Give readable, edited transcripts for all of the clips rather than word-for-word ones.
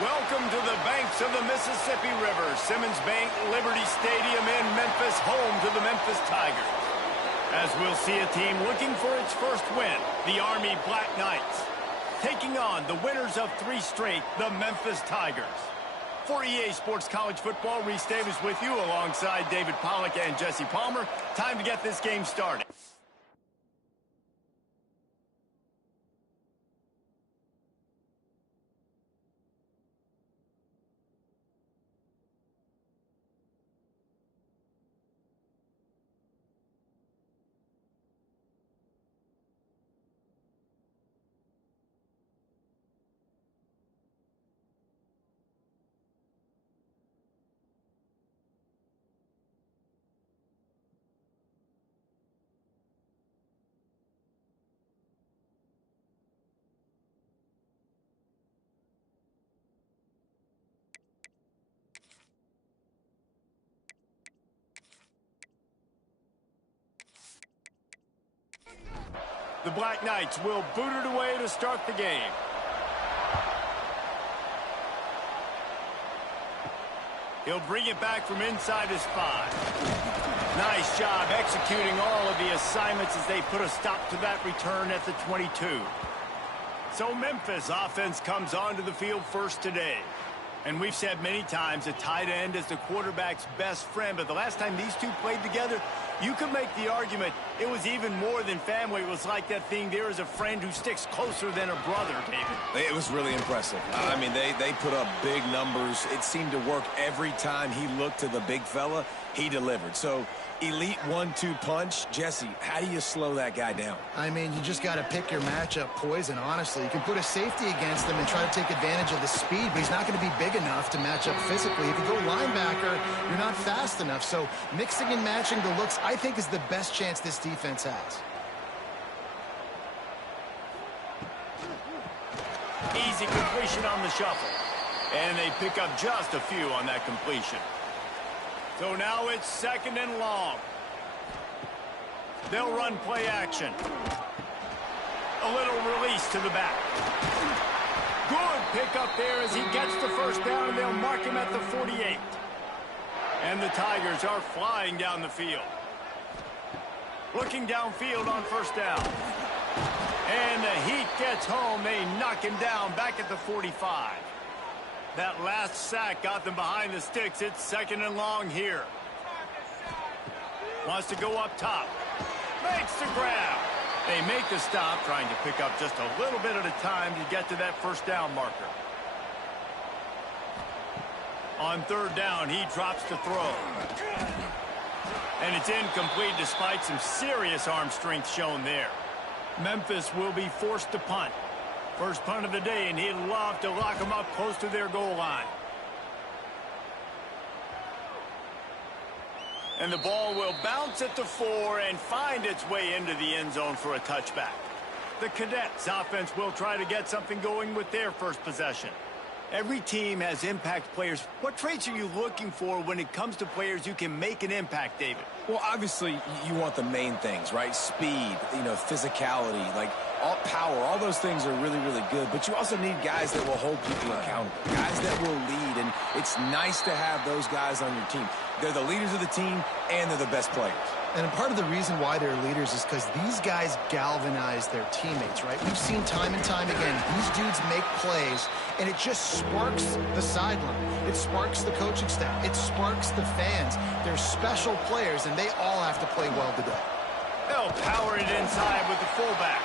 Welcome to the banks of the Mississippi River, Simmons Bank Liberty Stadium in Memphis, home to the Memphis Tigers. As we'll see a team looking for its first win, the Army Black Knights, taking on the winners of 3 straight, the Memphis Tigers. For EA Sports College Football, Reese Davis with you alongside David Pollack and Jesse Palmer. Time to get this game started. The Black Knights will boot it away to start the game. He'll bring it back from inside his 5. Nice job executing all of the assignments as they put a stop to that return at the 22. So Memphis offense comes onto the field first today. And we've said many times a tight end is the quarterback's best friend, but the last time these two played together, you could make the argument it was even more than family. It was like that thing, there is a friend who sticks closer than a brother, David. It was really impressive. I mean, they put up big numbers. It seemed to work every time he looked to the big fella, he delivered. So, elite 1-2 punch. Jesse, how do you slow that guy down? I mean, you just got to pick your matchup poison, honestly. You can put a safety against him and try to take advantage of the speed, but he's not going to be big enough to match up physically. If you go linebacker, you're not fast enough. So mixing and matching the looks, I think, is the best chance this defense has. Easy completion on the shuffle. And they pick up just a few on that completion. So now it's 2nd and long. They'll run play action. A little release to the back. Good pick up there as he gets the first down, and they'll mark him at the 48. And the Tigers are flying down the field. Looking downfield on first down. And the Heat gets home. They knock him down back at the 45. That last sack got them behind the sticks. It's 2nd and long here. Wants to go up top. Makes the grab. They make the stop, trying to pick up just a little bit at a time to get to that first down marker. On 3rd down, he drops to throw. And it's incomplete despite some serious arm strength shown there. Memphis will be forced to punt. First punt of the day, and he'd love to lock them up close to their goal line. And the ball will bounce at the 4 and find its way into the end zone for a touchback. The Cadets offense will try to get something going with their first possession. Every team has impact players. What traits are you looking for when it comes to players who can make an impact, David? Well, obviously, you want the main things, right? Speed, physicality, like all power, all those things are really, really good. But you also need guys that will hold people accountable, guys that will lead. And it's nice to have those guys on your team. They're the leaders of the team, and they're the best players. And part of the reason why they're leaders is because these guys galvanize their teammates, right? We've seen time and time again, these dudes make plays, and it just sparks the sideline. It sparks the coaching staff. It sparks the fans. They're special players, and they all have to play well today. They'll power it inside with the fullback.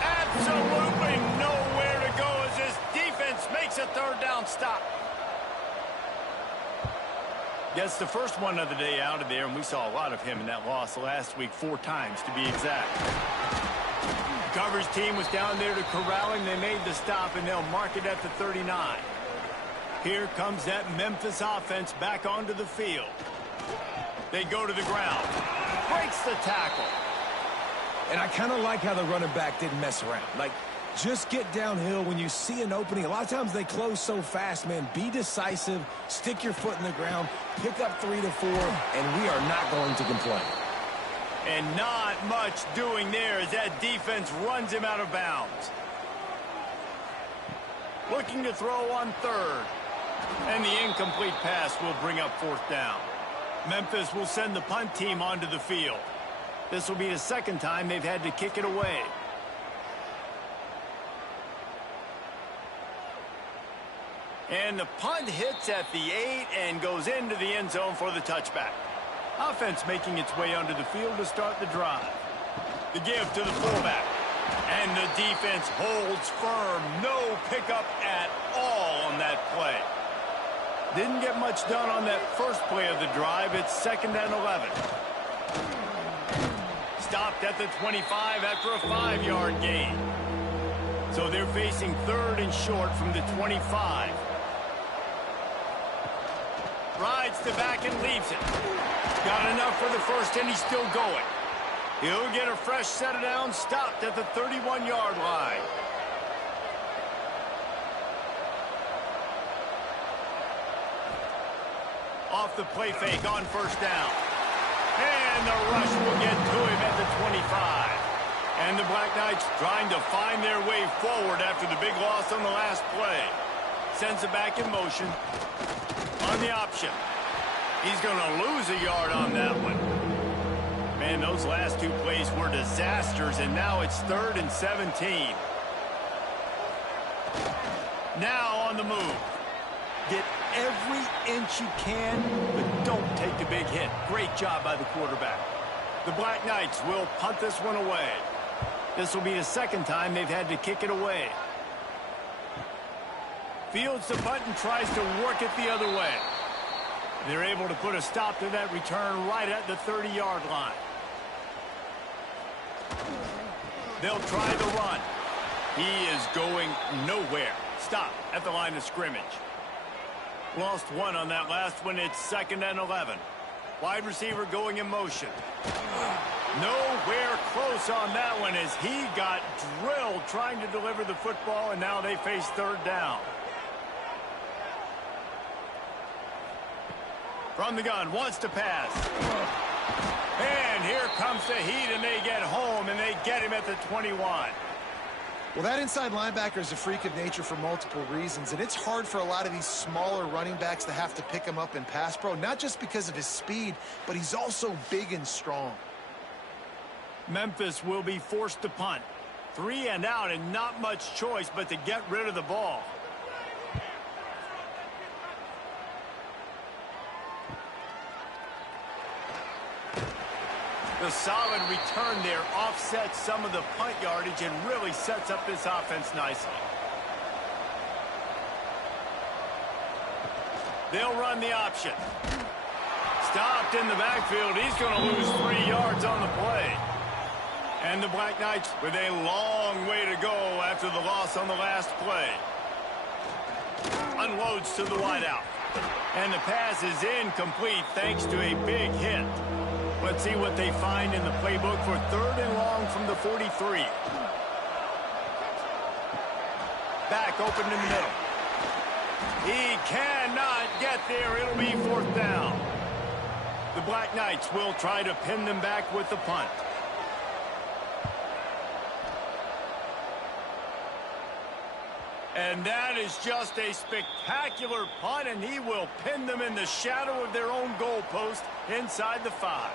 Absolutely nowhere to go as this defense makes a 3rd down stop. Gets the first one of the day out of there, and we saw a lot of him in that loss last week, 4 times to be exact. Coverage team was down there to corral him. They made the stop, and they'll mark it at the 39. Here comes that Memphis offense back onto the field. They go to the ground. Breaks the tackle. And I kind of like how the running back didn't mess around. Like, just get downhill when you see an opening. A lot of times they close so fast, man. Be decisive, stick your foot in the ground, pick up 3 to 4, and we are not going to complain. And not much doing there as that defense runs him out of bounds. Looking to throw on third. And the incomplete pass will bring up fourth down. Memphis will send the punt team onto the field. This will be the second time they've had to kick it away. And the punt hits at the 8 and goes into the end zone for the touchback. Offense making its way onto the field to start the drive. The give to the fullback. And the defense holds firm. No pickup at all on that play. Didn't get much done on that first play of the drive. It's 2nd and 11. Stopped at the 25 after a 5-yard gain. So they're facing 3rd and short from the 25. Rides to back and leaves it. Got enough for the first, and he's still going. He'll get a fresh set of downs, stopped at the 31-yard line. Off the play fake on first down. And the rush will get to him at the 25. And the Black Knights trying to find their way forward after the big loss on the last play. Sends it back in motion. On the option. He's going to lose a yard on that one. Man, those last two plays were disasters, and now it's 3rd and 17. Now on the move. Get every inch you can, but don't take the big hit. Great job by the quarterback. The Black Knights will punt this one away. This will be the second time they've had to kick it away. Fields the punt and tries to work it the other way. They're able to put a stop to that return right at the 30-yard line. They'll try the run. He is going nowhere. Stop at the line of scrimmage. Lost one on that last one. It's 2nd and 11. Wide receiver going in motion. Nowhere close on that one as he got drilled trying to deliver the football, and now they face 3rd down. From the gun, wants to pass. And here comes the heat, and they get home, and they get him at the 21. Well, that inside linebacker is a freak of nature for multiple reasons, and it's hard for a lot of these smaller running backs to have to pick him up in pass pro, not just because of his speed, but he's also big and strong. Memphis will be forced to punt. 3 and out, and not much choice but to get rid of the ball. The solid return there offsets some of the punt yardage and really sets up this offense nicely. They'll run the option. Stopped in the backfield. He's going to lose 3 yards on the play. And the Black Knights with a long way to go after the loss on the last play. Unloads to the wideout. And the pass is incomplete thanks to a big hit. Let's see what they find in the playbook for 3rd and long from the 43. Back open in the middle. He cannot get there. It'll be 4th down. The Black Knights will try to pin them back with the punt. And that is just a spectacular punt, and he will pin them in the shadow of their own goalpost inside the 5.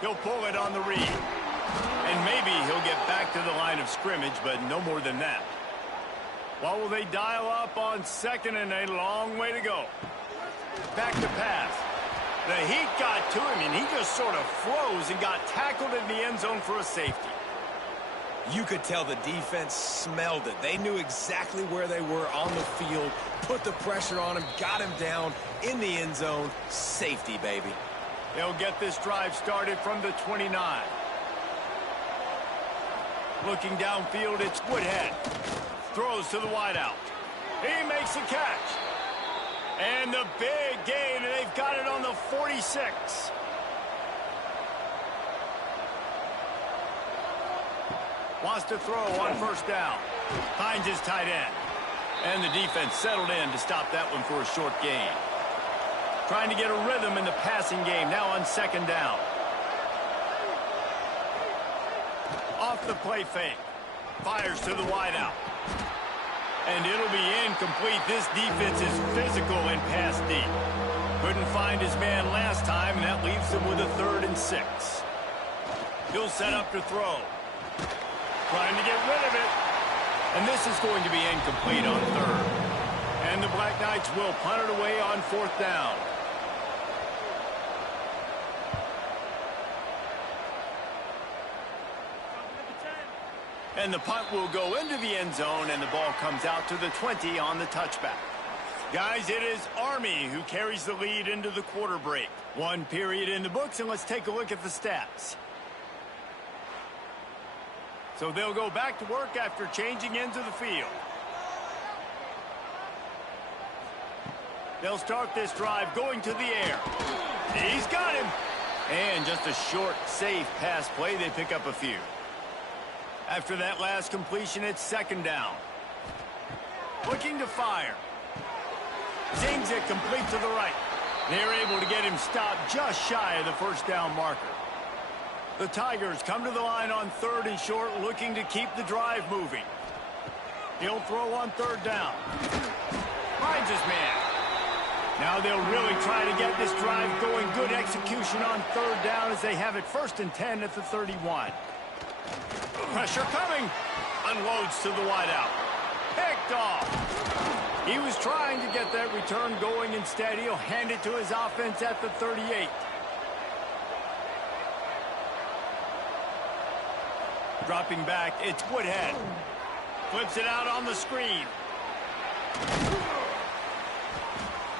He'll pull it on the read. And maybe he'll get back to the line of scrimmage, but no more than that. What will they dial up on 2nd and a long way to go? Back to pass. The heat got to him, and he just sort of froze and got tackled in the end zone for a safety. You could tell the defense smelled it. They knew exactly where they were on the field, put the pressure on him, got him down in the end zone. Safety, baby. They'll get this drive started from the 29. Looking downfield, it's Woodhead. Throws to the wideout. He makes a catch. And the big gain, and they've got it on the 46. Wants to throw on 1st down. Finds his tight end. And the defense settled in to stop that one for a short gain. Trying to get a rhythm in the passing game now on 2nd down. Off the play fake. Fires to the wideout. And it'll be incomplete. This defense is physical and pass deep. Couldn't find his man last time, and that leaves him with a 3rd and 6. He'll set up to throw. Trying to get rid of it. And this is going to be incomplete on 3rd. And the Black Knights will punt it away on 4th down. And the punt will go into the end zone, and the ball comes out to the 20 on the touchback. Guys, it is Army who carries the lead into the quarter break. 1 period in the books, and let's take a look at the stats. So they'll go back to work after changing into the field. They'll start this drive going to the air. He's got him. And just a short, safe pass play. They pick up a few. After that last completion, it's 2nd down. Looking to fire. Zings it complete to the right. They're able to get him stopped just shy of the 1st down marker. The Tigers come to the line on 3rd and short, looking to keep the drive moving. He'll throw on 3rd down. Finds his man. Now they'll really try to get this drive going. Good execution on 3rd down as they have it 1st and 10 at the 31. Pressure coming. Unloads to the wideout. Picked off. He was trying to get that return going. Instead, he'll hand it to his offense at the 38. Dropping back, it's Woodhead. Flips it out on the screen.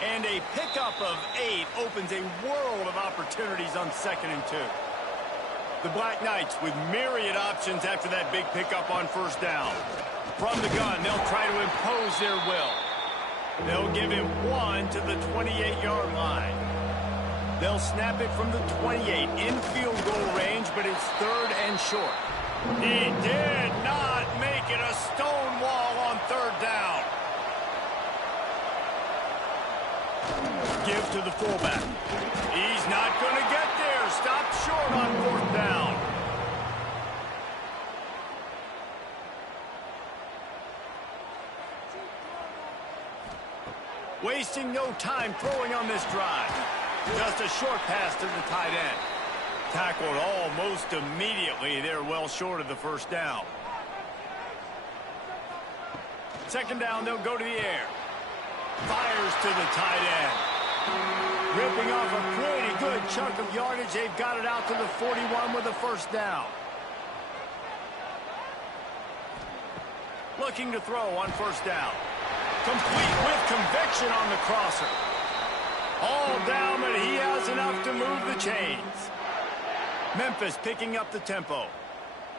And a pickup of 8 opens a world of opportunities on 2nd and 2. The Black Knights with myriad options after that big pickup on 1st down. From the gun, they'll try to impose their will. They'll give him 1 to the 28-yard line. They'll snap it from the 28 in field goal range, but it's 3rd and short. He did not make it a stone wall on 3rd down. Give to the fullback. He's not going to get there. Stopped short on 4th down. Wasting no time throwing on this drive. Just a short pass to the tight end. Tackled almost immediately. They're well short of the 1st down. 2nd down, they'll go to the air. Fires to the tight end. Ripping off a pretty good chunk of yardage. They've got it out to the 41 with a 1st down. Looking to throw on 1st down. Complete with conviction on the crosser. All down, but he has enough to move the chains. Memphis picking up the tempo.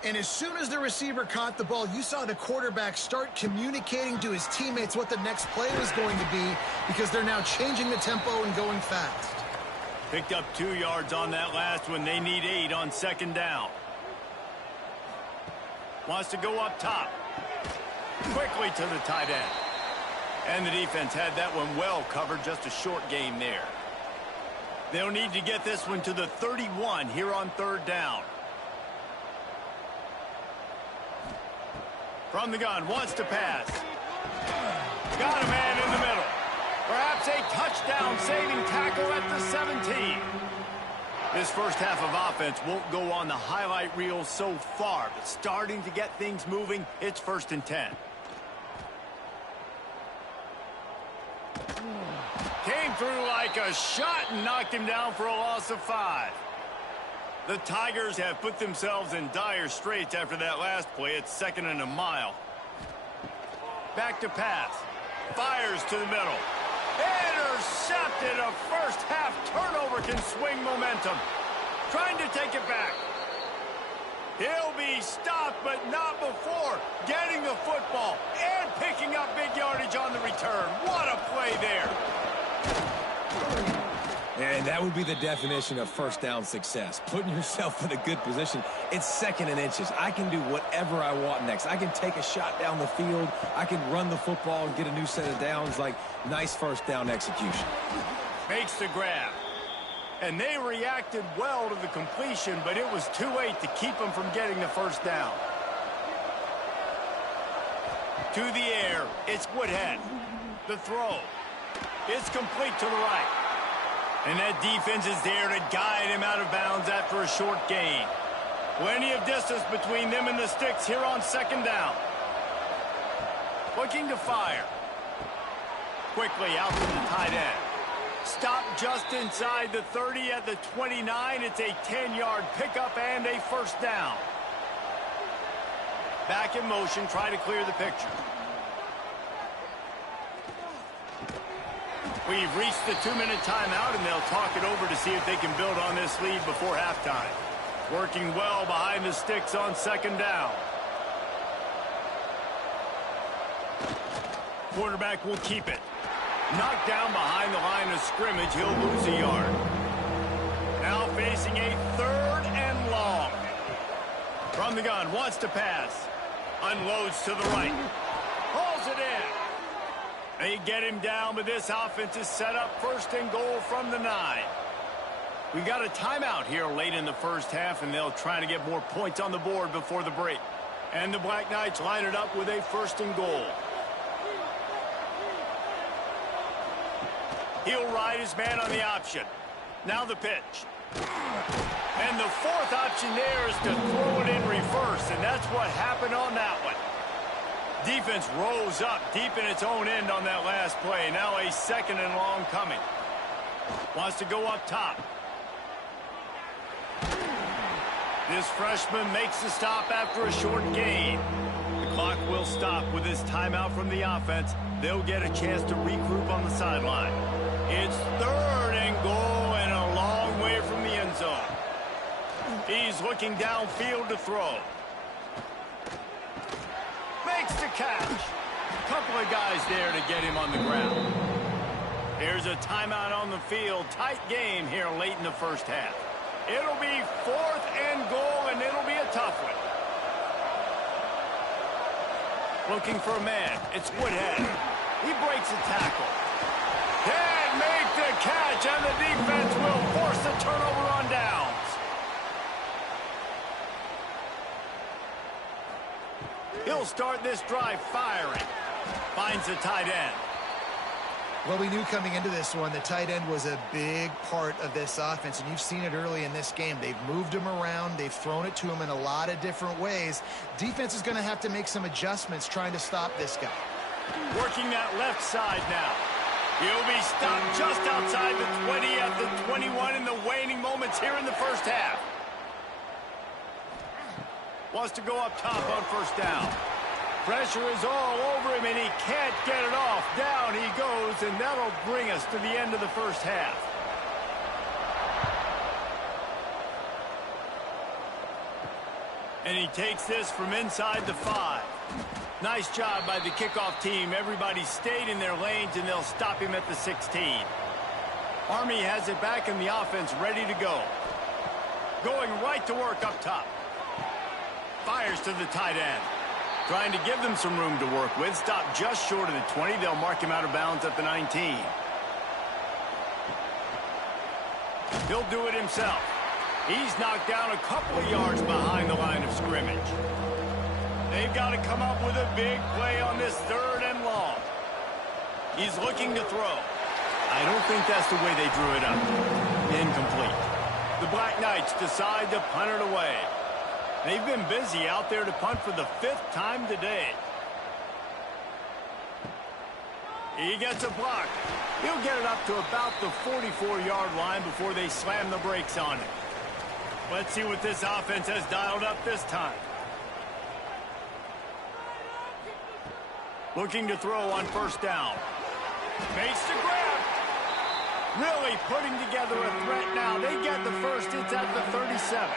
And as soon as the receiver caught the ball, you saw the quarterback start communicating to his teammates what the next play was going to be, because they're now changing the tempo and going fast. Picked up 2 yards on that last one. They need 8 on 2nd down. Wants to go up top. Quickly to the tight end. And the defense had that one well covered. Just a short game there. They'll need to get this one to the 31 here on 3rd down. From the gun, wants to pass. Got a man in the middle. Perhaps a touchdown-saving tackle at the 17. This first half of offense won't go on the highlight reel so far, but starting to get things moving, it's 1st and 10. Came through like a shot and knocked him down for a loss of 5. The Tigers have put themselves in dire straits after that last play. It's 2nd and a mile. Back to pass. Fires to the middle. Intercepted. A first half turnover can swing momentum. Trying to take it back. He'll be stopped, but not before getting the football and picking up big yardage on the return. What a play there. And that would be the definition of 1st down success. Putting yourself in a good position. It's 2nd and inches. I can do whatever I want next. I can take a shot down the field. I can run the football and get a new set of downs. Like, nice 1st down execution. Makes the grab. And they reacted well to the completion, but it was too late to keep them from getting the 1st down. to the air. It's Woodhead. The throw. It's complete to the right. And that defense is there to guide him out of bounds after a short gain. Plenty of distance between them and the sticks here on second down. Looking to fire. Quickly out to the tight end. Stop just inside the 30 at the 29. It's a 10-yard pickup and a first down. Back in motion, try to clear the picture. We've reached the 2-minute timeout, and they'll talk it over to see if they can build on this lead before halftime. Working well behind the sticks on second down. Quarterback will keep it. Knocked down behind the line of scrimmage, he'll lose a yard. Now facing a 3rd and long. From the gun, wants to pass. Unloads to the right. Hauls it in. They get him down, but this offense is set up 1st and goal from the 9. We got a timeout here late in the first half, and they'll try to get more points on the board before the break. And the Black Knights line it up with a 1st and goal. He'll ride his man on the option. Now the pitch. And the 4th option there is to throw it in reverse, and that's what happened on that one. Defense rose up deep in its own end on that last play. Now a 2nd and long coming. Wants to go up top. This freshman makes the stop after a short gain. The clock will stop with this timeout from the offense. They'll get a chance to regroup on the sideline. It's 3rd and goal and a long way from the end zone. He's looking downfield to throw. Makes the catch. Couple of guys there to get him on the ground. Here's a timeout on the field. Tight game here late in the first half. It'll be 4th and goal, and it'll be a tough one. Looking for a man. It's Woodhead. He breaks a tackle. Can't make the catch, and the defense will force a turnover on downs. He'll start this drive firing. Finds the tight end. Well, we knew coming into this one the tight end was a big part of this offense, and you've seen it early in this game. They've moved him around. They've thrown it to him in a lot of different ways. Defense is going to have to make some adjustments trying to stop this guy. Working that left side now. He'll be stopped just outside the 20 at the 21 in the waning moments here in the first half. Wants to go up top on first down. Pressure is all over him, and he can't get it off. Down he goes, and that'll bring us to the end of the first half. And he takes this from inside the 5. Nice job by the kickoff team. Everybody stayed in their lanes, and they'll stop him at the 16. Army has it back in the offense, ready to go. Going right to work up top. Fires to the tight end. Trying to give them some room to work with. Stopped just short of the 20. They'll mark him out of bounds at the 19. He'll do it himself. He's knocked down a couple of yards behind the line of scrimmage. They've got to come up with a big play on this 3rd and long. He's looking to throw. I don't think that's the way they drew it up. Incomplete. The Black Knights decide to punt it away. They've been busy out there to punt for the 5th time today. He gets a block. He'll get it up to about the 44-yard line before they slam the brakes on it. Let's see what this offense has dialed up this time. Looking to throw on first down. Makes the grab. Really putting together a threat now. They get the first. It's at the 37.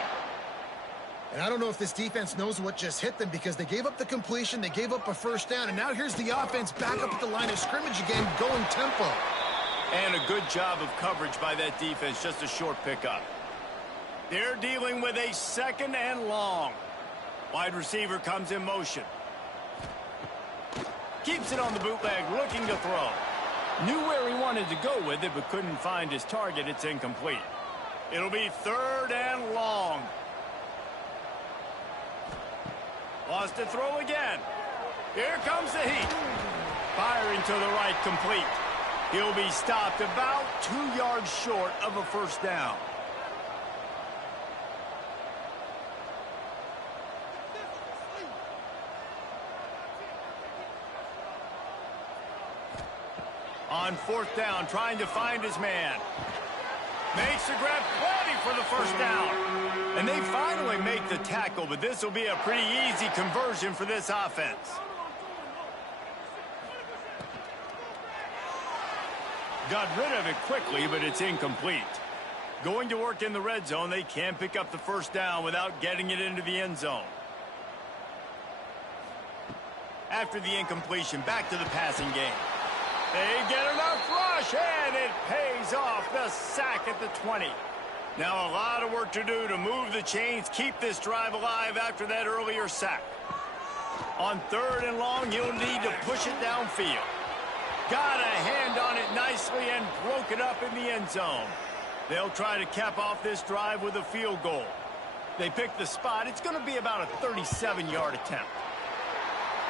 And I don't know if this defense knows what just hit them, because they gave up the completion, they gave up a first down, and now here's the offense back up at the line of scrimmage again, going tempo. And a good job of coverage by that defense, just a short pickup. They're dealing with a 2nd and long. Wide receiver comes in motion. Keeps it on the bootleg, looking to throw. Knew where he wanted to go with it, but couldn't find his target. It's incomplete. It'll be 3rd and long. Wants to throw again. Here comes the heat. Firing to the right, complete. He'll be stopped about 2 yards short of a first down. On fourth down, trying to find his man. Makes the grab, plenty for the first down. And they finally make the tackle, but this will be a pretty easy conversion for this offense. Got rid of it quickly, but it's incomplete. Going to work in the red zone, they can't pick up the first down without getting it into the end zone. After the incompletion, back to the passing game. They get enough rush, and it pays off. The sack at the 20. Now a lot of work to do to move the chains, keep this drive alive after that earlier sack. On third and long, you'll need to push it downfield. Got a hand on it nicely and broke it up in the end zone. They'll try to cap off this drive with a field goal. They pick the spot. It's going to be about a 37-yard attempt.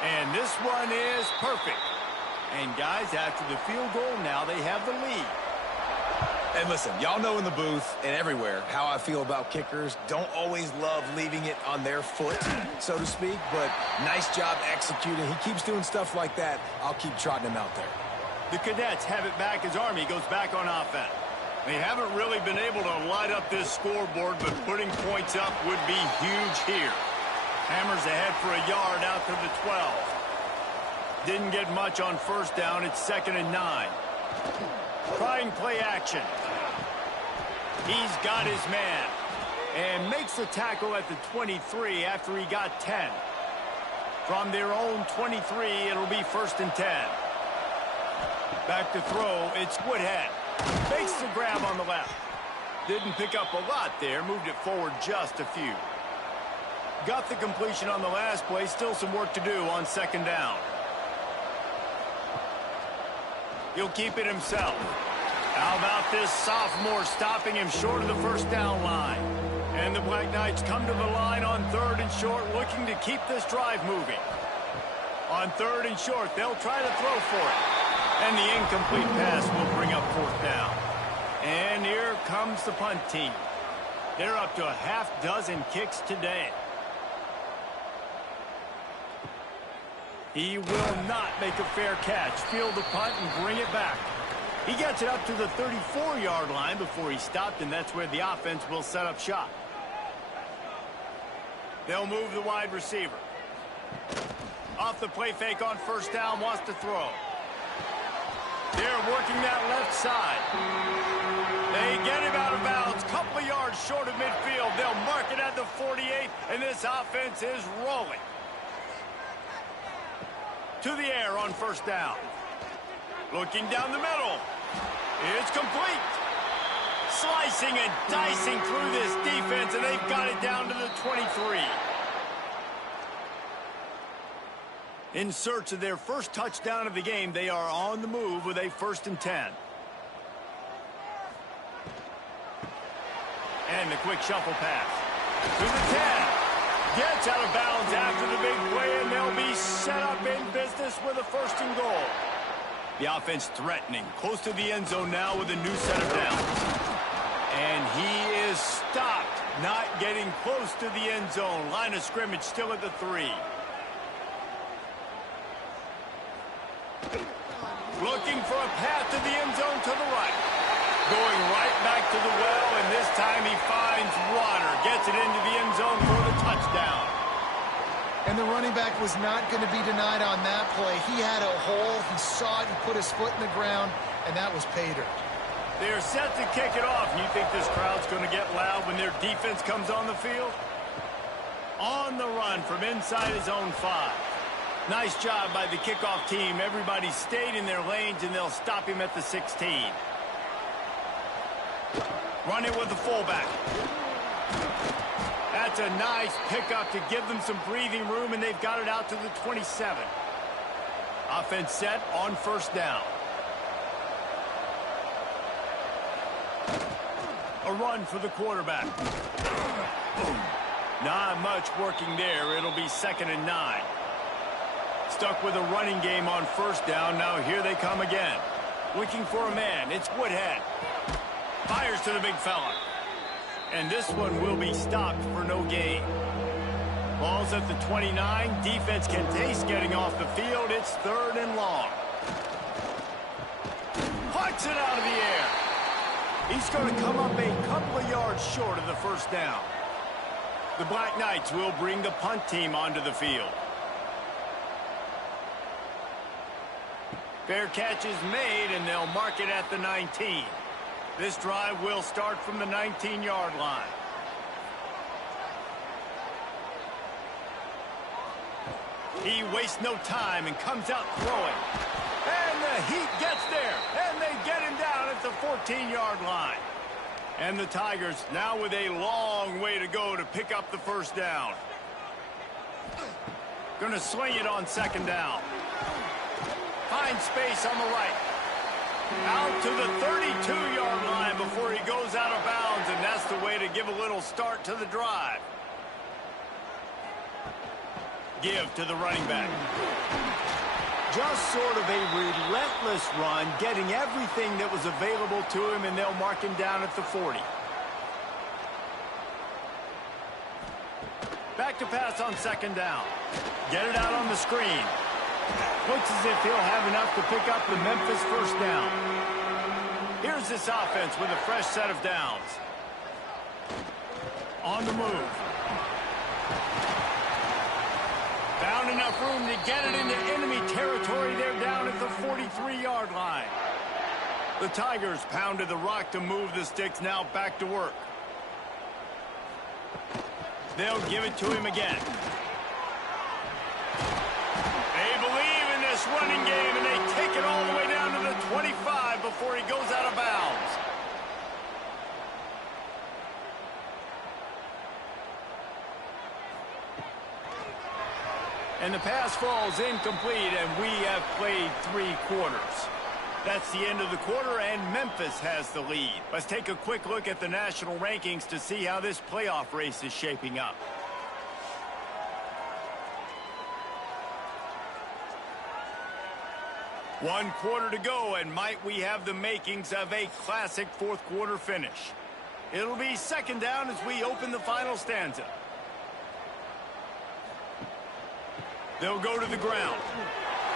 And this one is perfect. And, guys, after the field goal, now they have the lead. And listen, y'all know in the booth and everywhere how I feel about kickers. Don't always love leaving it on their foot, so to speak, but nice job executing. He keeps doing stuff like that. I'll keep trotting him out there. The Cadets have it back as Army goes back on offense. They haven't really been able to light up this scoreboard, but putting points up would be huge here. Hammers ahead for a yard out to the 12. Didn't get much on first down. It's 2nd and 9. Trying play action. He's got his man. And makes the tackle at the 23 after he got 10. From their own 23, it'll be 1st and 10. Back to throw, it's Woodhead. Makes the grab on the left. Didn't pick up a lot there, moved it forward just a few. Got the completion on the last play, still some work to do on 2nd down. He'll keep it himself. How about this sophomore stopping him short of the first down line? And the Black Knights come to the line on 3rd and short, looking to keep this drive moving. On 3rd and short, they'll try to throw for it. And the incomplete pass will bring up 4th down. And here comes the punt team. They're up to a half-dozen kicks today. He will not make a fair catch. Field the punt and bring it back. He gets it up to the 34-yard line before he stopped, and that's where the offense will set up shop. They'll move the wide receiver. Off the play fake on first down, wants to throw. They're working that left side. They get him out of bounds, couple of yards short of midfield. They'll mark it at the 48, and this offense is rolling. To the air on first down. Looking down the middle. It's complete. Slicing and dicing through this defense, and they've got it down to the 23. In search of their first touchdown of the game, they are on the move with a 1st and 10. And the quick shuffle pass. To the 10. Gets out of bounds after the big play, and they'll be set up in business with a 1st and goal. The offense threatening, close to the end zone now with a new set of downs. And he is stopped, not getting close to the end zone. Line of scrimmage still at the 3. Looking for a path to the end zone to the right. Going right back to the well, and this time he finds water. Gets it into the end zone for the touchdown. And the running back was not going to be denied on that play. He had a hole, he saw it, he put his foot in the ground, and that was pay dirt. They're set to kick it off. You think this crowd's going to get loud when their defense comes on the field? On the run from inside his own 5. Nice job by the kickoff team. Everybody stayed in their lanes, and they'll stop him at the 16. Running with the fullback. That's a nice pickup to give them some breathing room, and they've got it out to the 27. Offense set on first down. A run for the quarterback. Not much working there. It'll be 2nd and 9. Stuck with a running game on first down. Now here they come again. Looking for a man. It's Woodhead. Fires to the big fella. And this one will be stopped for no gain. Ball's at the 29. Defense can taste getting off the field. It's 3rd and long. Puts it out of the air. He's going to come up a couple of yards short of the first down. The Black Knights will bring the punt team onto the field. Fair catch is made, and they'll mark it at the 19. This drive will start from the 19-yard line. He wastes no time and comes out throwing. And the Heat gets there, and they get him down at the 14-yard line. And the Tigers now with a long way to go to pick up the first down. Going to swing it on 2nd down. Finds space on the right. Out to the 32-yard line before he goes out of bounds, and that's the way to give a little start to the drive. Give to the running back. Just sort of a relentless run, getting everything that was available to him, and they'll mark him down at the 40. Back to pass on 2nd down. Get it out on the screen. Looks as if he'll have enough to pick up the Memphis first down. Here's this offense with a fresh set of downs. On the move. Found enough room to get it into enemy territory. They're down at the 43-yard line. The Tigers pounded the rock to move the sticks. Now back to work. They'll give it to him again. They believe in this running game, and they take it all the way down to the 25 before he goes out of bounds. And the pass falls incomplete, and we have played 3 quarters. That's the end of the quarter, and Memphis has the lead. Let's take a quick look at the national rankings to see how this playoff race is shaping up. One quarter to go, and might we have the makings of a classic 4th quarter finish. It'll be 2nd down as we open the final stanza. They'll go to the ground.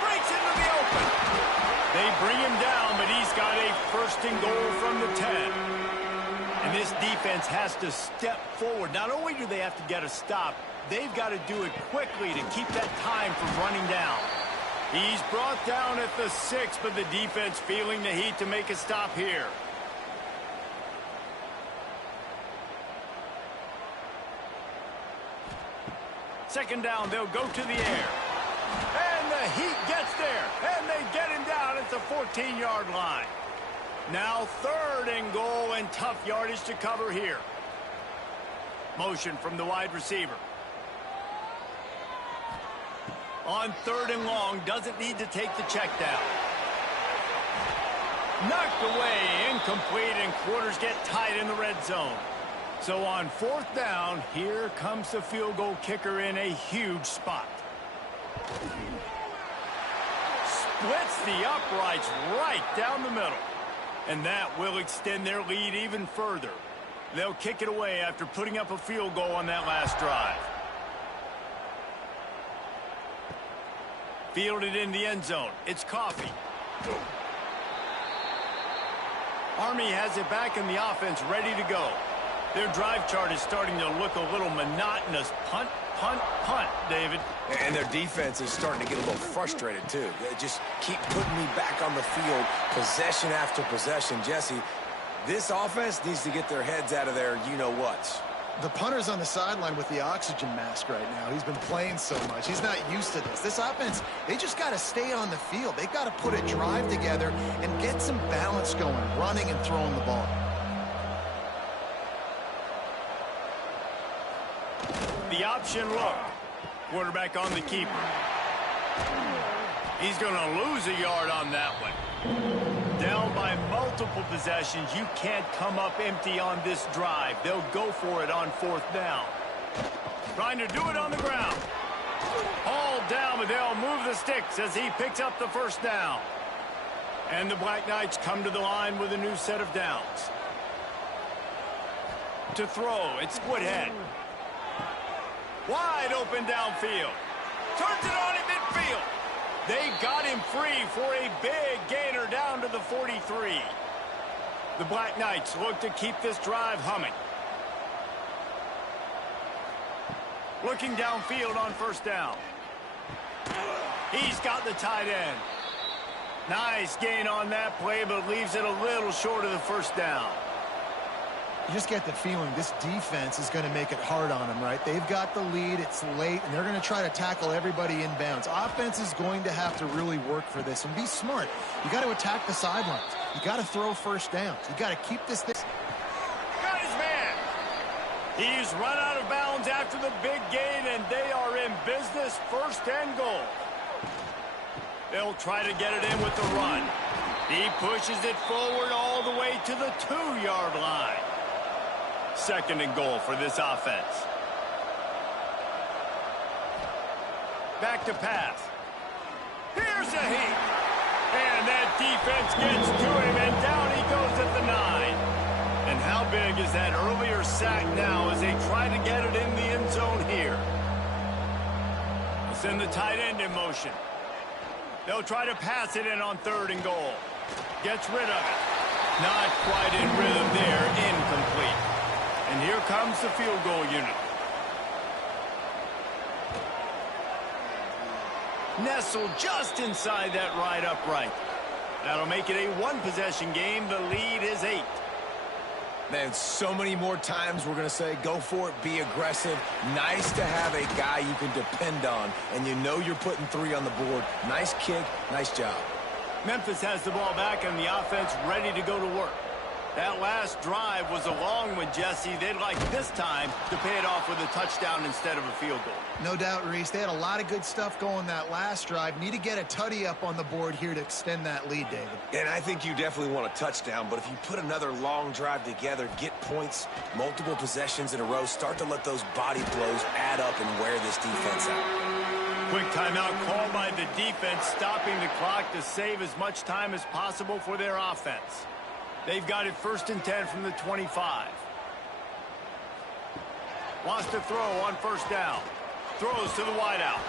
Breaks into the open. They bring him down, but he's got a 1st and goal from the 10. And this defense has to step forward. Not only do they have to get a stop, they've got to do it quickly to keep that time from running down. He's brought down at the 6, but the defense feeling the heat to make a stop here. Second down, they'll go to the air. And the Heat gets there, and they get him down at the 14-yard line. Now 3rd and goal, and tough yardage to cover here. Motion from the wide receiver. On 3rd and long, doesn't need to take the check down. Knocked away, incomplete, and quarters get tight in the red zone. So on 4th down, here comes the field goal kicker in a huge spot. Splits the uprights right down the middle. And that will extend their lead even further. They'll kick it away after putting up a field goal on that last drive. Fielded in the end zone. It's Coffee. Army has it back in the offense, ready to go. Their drive chart is starting to look a little monotonous. Punt, punt, punt, David. And their defense is starting to get a little frustrated, too. They just keep putting me back on the field, possession after possession. Jesse, this offense needs to get their heads out of their you-know-whats. The punter's on the sideline with the oxygen mask right now. He's been playing so much. He's not used to this. This offense, they just got to stay on the field. They've got to put a drive together and get some balance going, running and throwing the ball. The option look. Quarterback on the keeper. He's going to lose a yard on that one. Down by multiple possessions. You can't come up empty on this drive. They'll go for it on 4th down. Trying to do it on the ground. Hauled down, but they'll move the sticks as he picks up the first down. And the Black Knights come to the line with a new set of downs. To throw, it's Woodhead. Wide open downfield. Turns it on in midfield. They got him free for a big gainer down to the 43. The Black Knights look to keep this drive humming. Looking downfield on first down. He's got the tight end. Nice gain on that play, but leaves it a little short of the first down. You just get the feeling this defense is going to make it hard on them, right? They've got the lead, it's late, and they're going to try to tackle everybody inbounds. Offense is going to have to really work for this and be smart. You got to attack the sidelines. You got to throw first downs. You got to keep this. Got his man. He's run out of bounds after the big gain, and they are in business, first and goal. They'll try to get it in with the run. He pushes it forward all the way to the 2-yard line. Second and goal for this offense. Back to pass. Here's a heat. And that defense gets to him, and down he goes at the 9. And how big is that earlier sack now as they try to get it in the end zone here? They'll send the tight end in motion. They'll try to pass it in on third and goal. Gets rid of it. Not quite in rhythm there. Incomplete. And here comes the field goal unit. Nestled just inside that right upright. That'll make it a one-possession game. The lead is 8. Man, so many more times we're going to say, go for it, be aggressive. Nice to have a guy you can depend on, and you know you're putting 3 on the board. Nice kick, nice job. Memphis has the ball back and the offense ready to go to work. That last drive was a long one, Jesse. They'd like this time to pay it off with a touchdown instead of a field goal. No doubt, Reese. They had a lot of good stuff going that last drive. Need to get a tutty up on the board here to extend that lead, David. And I think you definitely want a touchdown, but if you put another long drive together, get points, multiple possessions in a row, start to let those body blows add up and wear this defense out. Quick timeout called by the defense, stopping the clock to save as much time as possible for their offense. They've got it first and 10 from the 25. Wants to throw on first down. Throws to the wideout.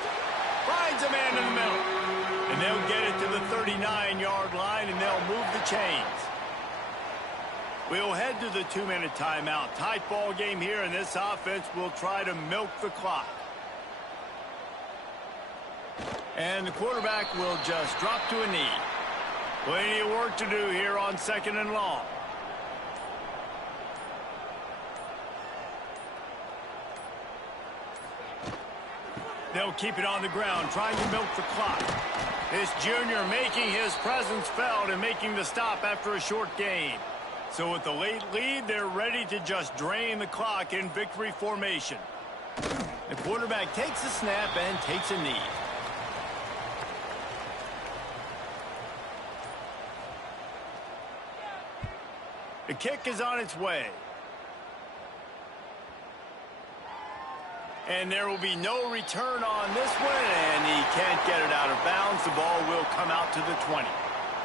Finds a man in the middle. And they'll get it to the 39-yard line, and they'll move the chains. We'll head to the 2-minute timeout. Tight ball game here, and this offense will try to milk the clock. And the quarterback will just drop to a knee. Plenty of work to do here on second and long. They'll keep it on the ground, trying to milk the clock. This junior making his presence felt and making the stop after a short gain. So with the late lead, they're ready to just drain the clock in victory formation. The quarterback takes a snap and takes a knee. The kick is on its way. And there will be no return on this one, and he can't get it out of bounds. The ball will come out to the 20.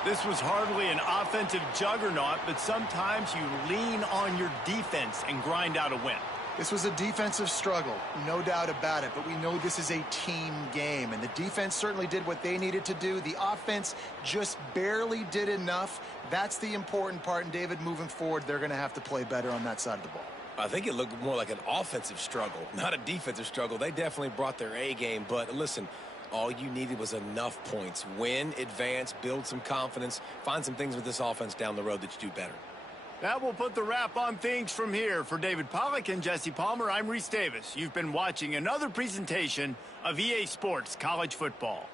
This was hardly an offensive juggernaut, but sometimes you lean on your defense and grind out a win. This was a defensive struggle, no doubt about it, but we know this is a team game, and the defense certainly did what they needed to do. The offense just barely did enough. That's the important part, and David, moving forward, they're going to have to play better on that side of the ball. I think it looked more like an offensive struggle, not a defensive struggle. They definitely brought their A game, but listen, all you needed was enough points. Win, advance, build some confidence, find some things with this offense down the road that you do better. That will put the wrap on things from here. For David Pollack and Jesse Palmer, I'm Reese Davis. You've been watching another presentation of EA Sports College Football.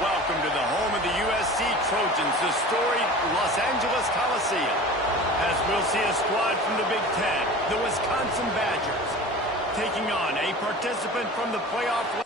Welcome to the home of the USC Trojans, the storied Los Angeles Coliseum. As we'll see a squad from the Big Ten, the Wisconsin Badgers, taking on a participant from the playoff.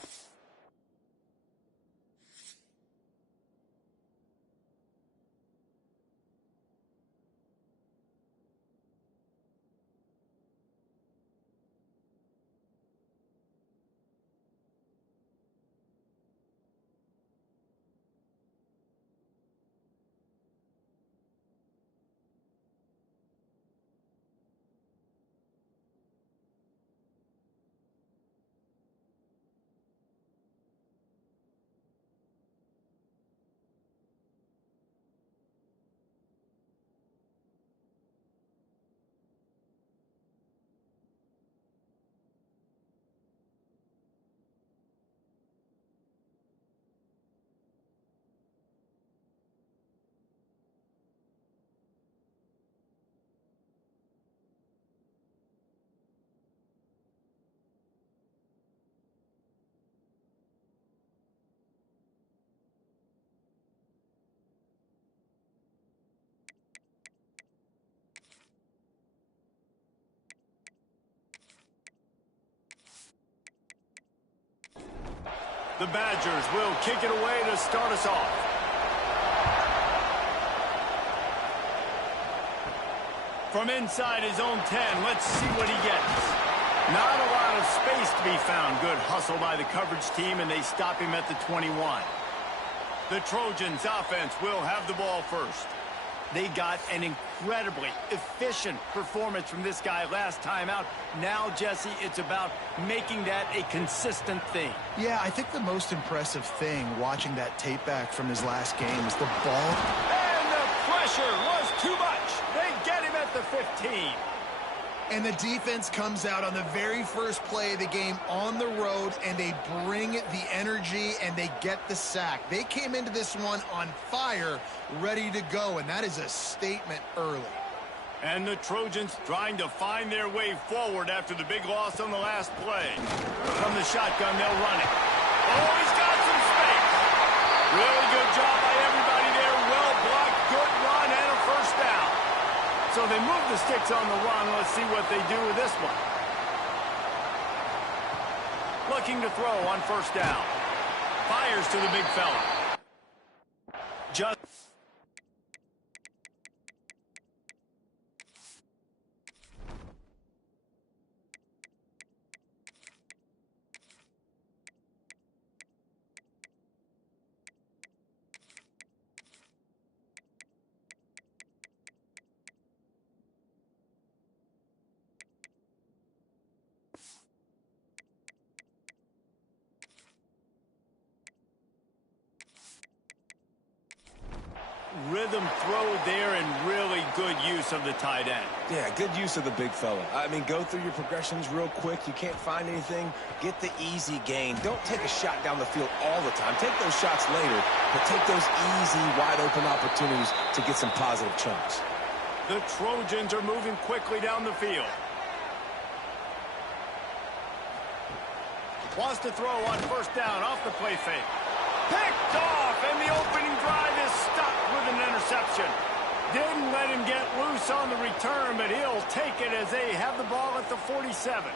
The Badgers will kick it away to start us off. From inside his own 10, let's see what he gets. Not a lot of space to be found. Good hustle by the coverage team, and they stop him at the 21. The Trojans offense will have the ball first. They got an incredibly efficient performance from this guy last time out. Now, Jesse, it's about making that a consistent thing. Yeah, I think the most impressive thing watching that tape back from his last game is the ball. And the pressure was too much. They get him at the 15. And the defense comes out on the very first play of the game on the road, and they bring the energy, and they get the sack. They came into this one on fire, ready to go, and that is a statement early. And the Trojans trying to find their way forward after the big loss on the last play. From the shotgun, they'll run it. Oh, he's got some space. Really good job by everybody there. Well blocked, good run, and a first down. So they move the sticks on the run. Let's see what they do with this one. Looking to throw on first down. Fires to the big fella. Just rhythm throw there and really good use of the tight end. Yeah, good use of the big fella. I mean, go through your progressions real quick. You can't find anything. Get the easy gain. Don't take a shot down the field all the time. Take those shots later, but take those easy, wide-open opportunities to get some positive chunks. The Trojans are moving quickly down the field. Wants to throw on first down off the play fake. Picked off, and the opening drive is stopped with an interception. Didn't let him get loose on the return, but he'll take it as they have the ball at the 47.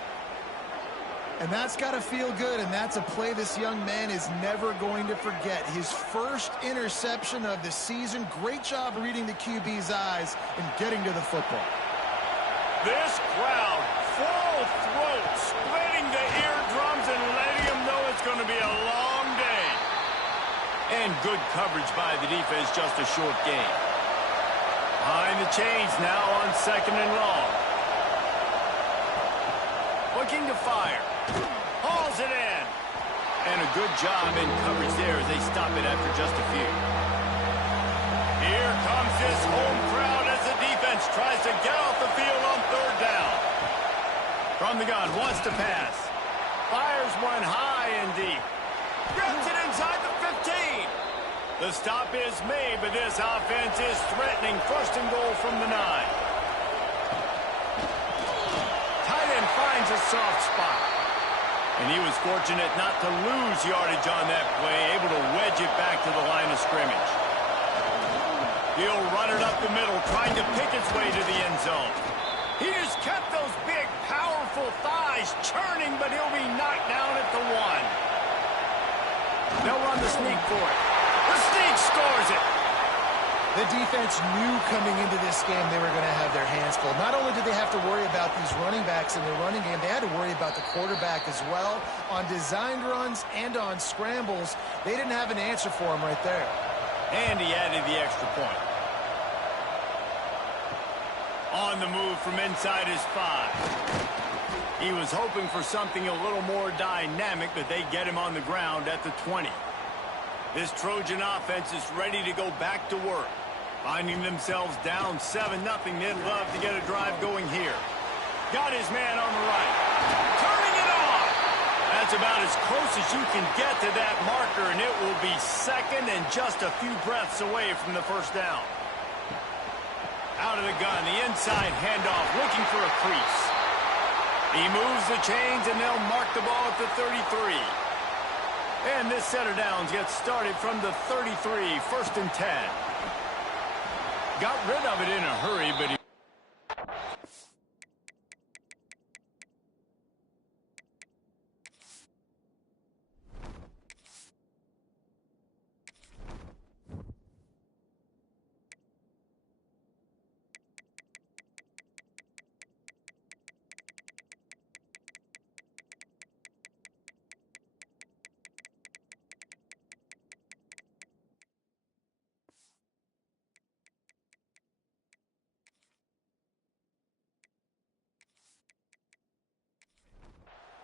And that's got to feel good, and that's a play this young man is never going to forget. His first interception of the season. Great job reading the QB's eyes and getting to the football. This crowd, full throat, splitting the eardrums and letting them know it's going to be a long day. And good coverage by the defense, just a short gain. Behind the chains now on second and long. Looking to fire. Hauls it in. And a good job in coverage there as they stop it after just a few. Here comes this home crowd as the defense tries to get off the field on third down. From the gun, wants to pass. Fires one high and deep. Grabs it inside the 15. The stop is made, but this offense is threatening. First and goal from the 9. Tight end finds a soft spot. And he was fortunate not to lose yardage on that play, able to wedge it back to the line of scrimmage. He'll run it up the middle, trying to pick its way to the end zone. He just kept those big, powerful thighs churning, but he'll be knocked down at the 1. They'll run the sneak for it. The sneak scores it. The defense knew coming into this game they were going to have their hands full. Not only did they have to worry about these running backs in the running game, they had to worry about the quarterback as well. On designed runs and on scrambles, they didn't have an answer for him right there. And he added the extra point. On the move from inside his 5. He was hoping for something a little more dynamic, but they get him on the ground at the 20. This Trojan offense is ready to go back to work. Finding themselves down 7-0, they'd love to get a drive going here. Got his man on the right. Turning it on. That's about as close as you can get to that marker, and it will be second and just a few breaths away from the first down. Out of the gun, the inside handoff, looking for a crease. He moves the chains, and they'll mark the ball at the 33. And this set of downs gets started from the 33, 1st and 10. Got rid of it in a hurry, but he...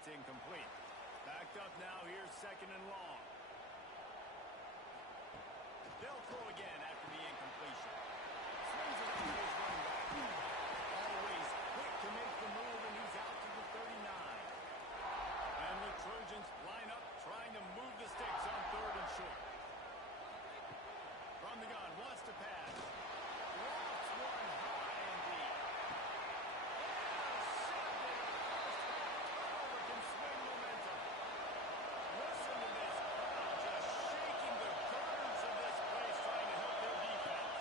It's incomplete. Backed up now. Here's 2nd and long. They'll throw again after the incompletion. Swings it out to his running back. Always quick to make the move, and he's out to the 39. And the Trojans line up, trying to move the sticks on 3rd and short. From the gun, wants to pass. Lofts one high and deep. Listen to this crowd just shaking the gutters of this place, trying to help their defense.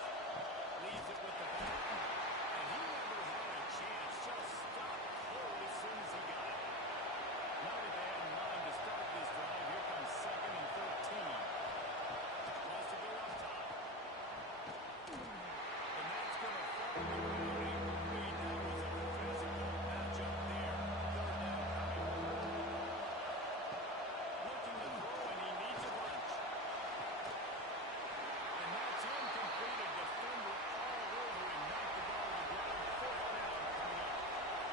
Leaves it with the back. And he never had a chance. Just stopped cold as soon as he got it. Now that they have in mind to start this drive, here comes 2nd and 13. Wants to go up top. And that's going to fall to the incomplete. That was a physical matchup there. 3rd down coming. Looking to throw, and he needs a bunch. And that's incomplete. A defender all over him. Knocked the ball to the ground. 4th down coming up.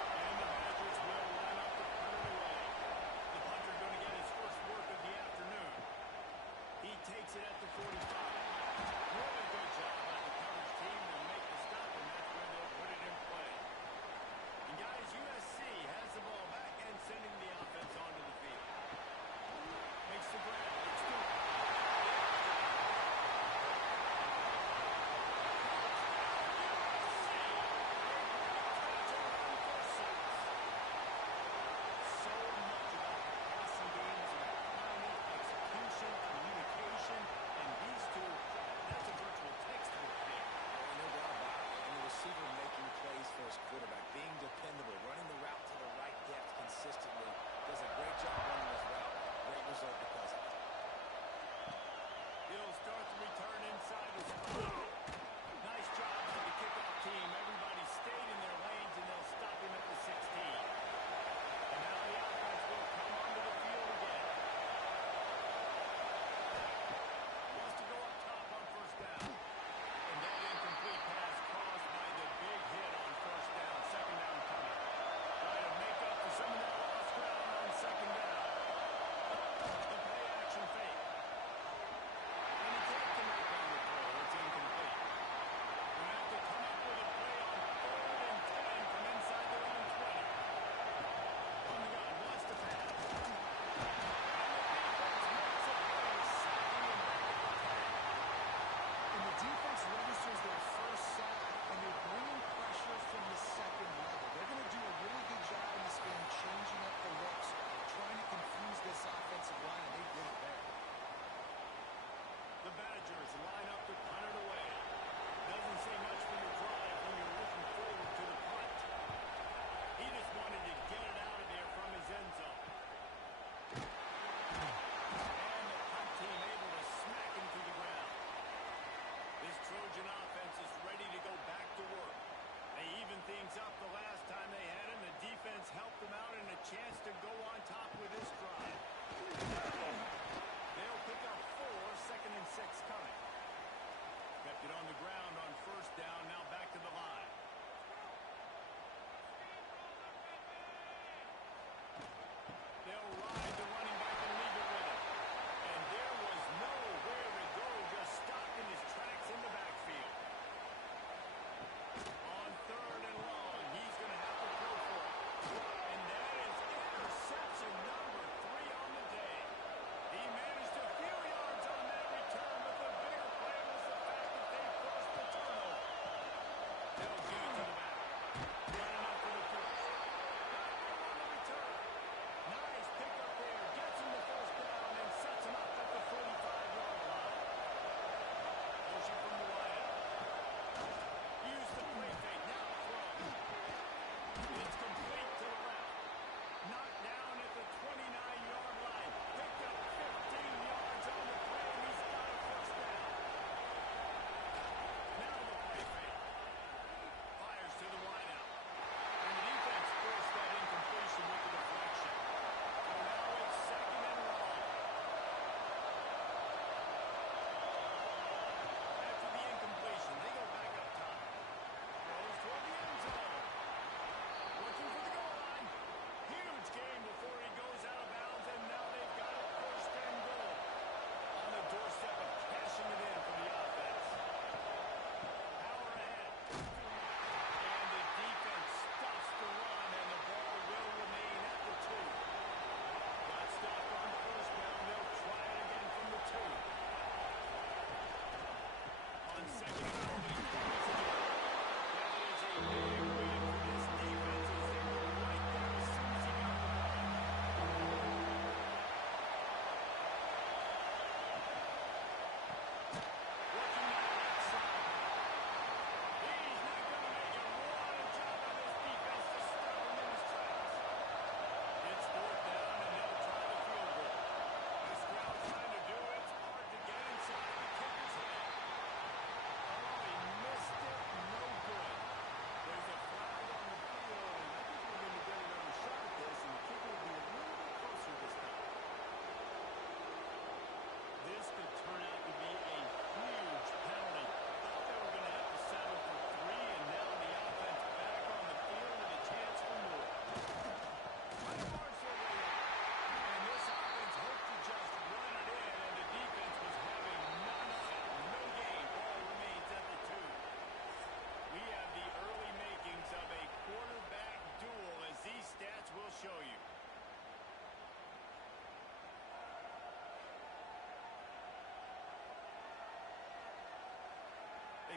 And the Badgers will line up to punt it away. The punter going to get his first work of the afternoon. He takes it at the 45. Really good job by the coverage team to make the stop, and that's where they'll put it in play. And guys, USC has the ball back and sending the offense onto the field. Makes the grab. Let's do it. So much about the passing games and planning, execution, communication, and these two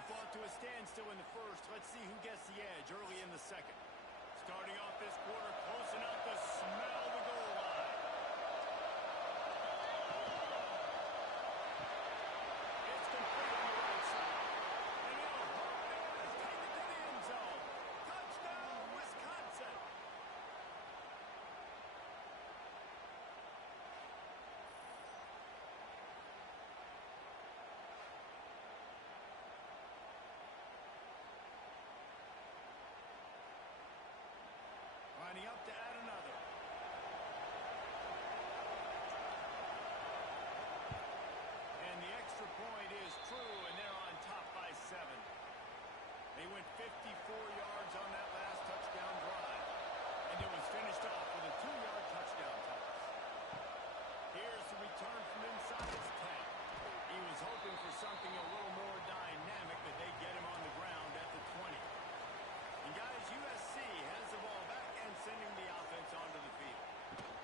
fought to a standstill in the first. Let's see who gets the edge early in the second. Starting off this quarter, close enough to smell the goal line. It's complete on the right side. And he'll hook it and take it to the end zone. Touchdown, Wisconsin. Lining up to add another. And the extra point is true, and they're on top by 7. They went 54 yards on that last touchdown drive, and it was finished off with a 2-yard touchdown toss. Here's the return from inside his 10. He was hoping for something a little more dynamic, but they get him on the ground at the 20. And guys, USC has the ball back and sending the offense onto the field.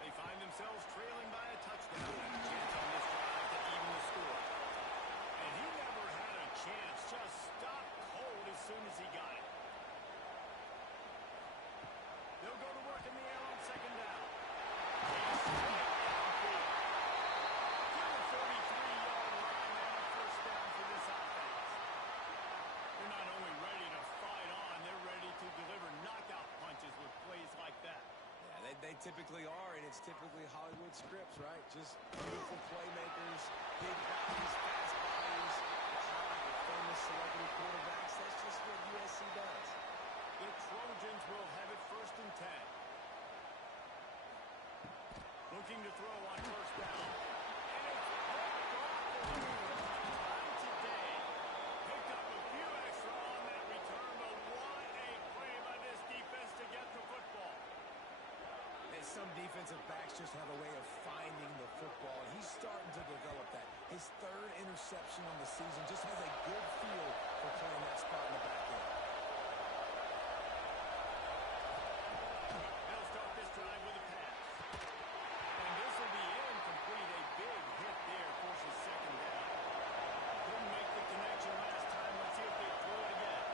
They find themselves trailing by a touchdown and a chance on this drive to even the score. And he never had a chance, just stopped cold as soon as he got it. They'll go to work in the air on second down. He's straight downfield. To the 43-yard line and a first down for this offense. They're not only ready to fight on, they're ready to deliver knockout punches with plays like that. Yeah, they typically are, and it's typically Hollywood scripts, right? Just beautiful playmakers, big bodies, fast bodies, famous celebrity quarterbacks. That's just what USC does. The Trojans will have it 1st and 10. Looking to throw on first down. And it's picked off for the first time today. Picked up a few extra on that return, but what a play by this defense to get the football. And some defensive backs just have a way of finding the football, and he's starting to develop that. His 3rd interception on the season, just has a good feel for playing that spot in the back end. They'll start this drive with a pass. And this will be incomplete. A big hit there forces second down. Couldn't make the connection last time. Let's see if they throw it again.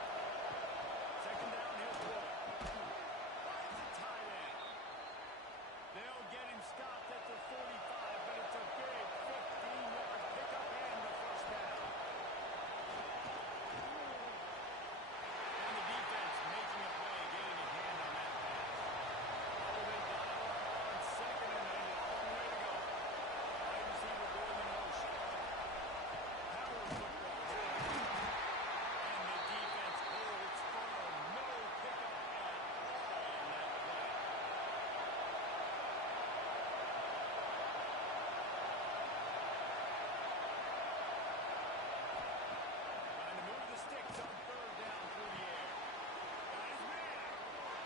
Second down, here's Wood. Finds a tight end. They'll get him stopped at the 45, but it's a big 15-yard pickup and the first down. And the defense making a play, getting a hand on that pass. Oh, they got it on second and a long way to go. Wide receiver going in motion. Power football. And the defense holds firm. No pickup at all on that play. Trying to move the sticks on 3rd down through the air. Got his man.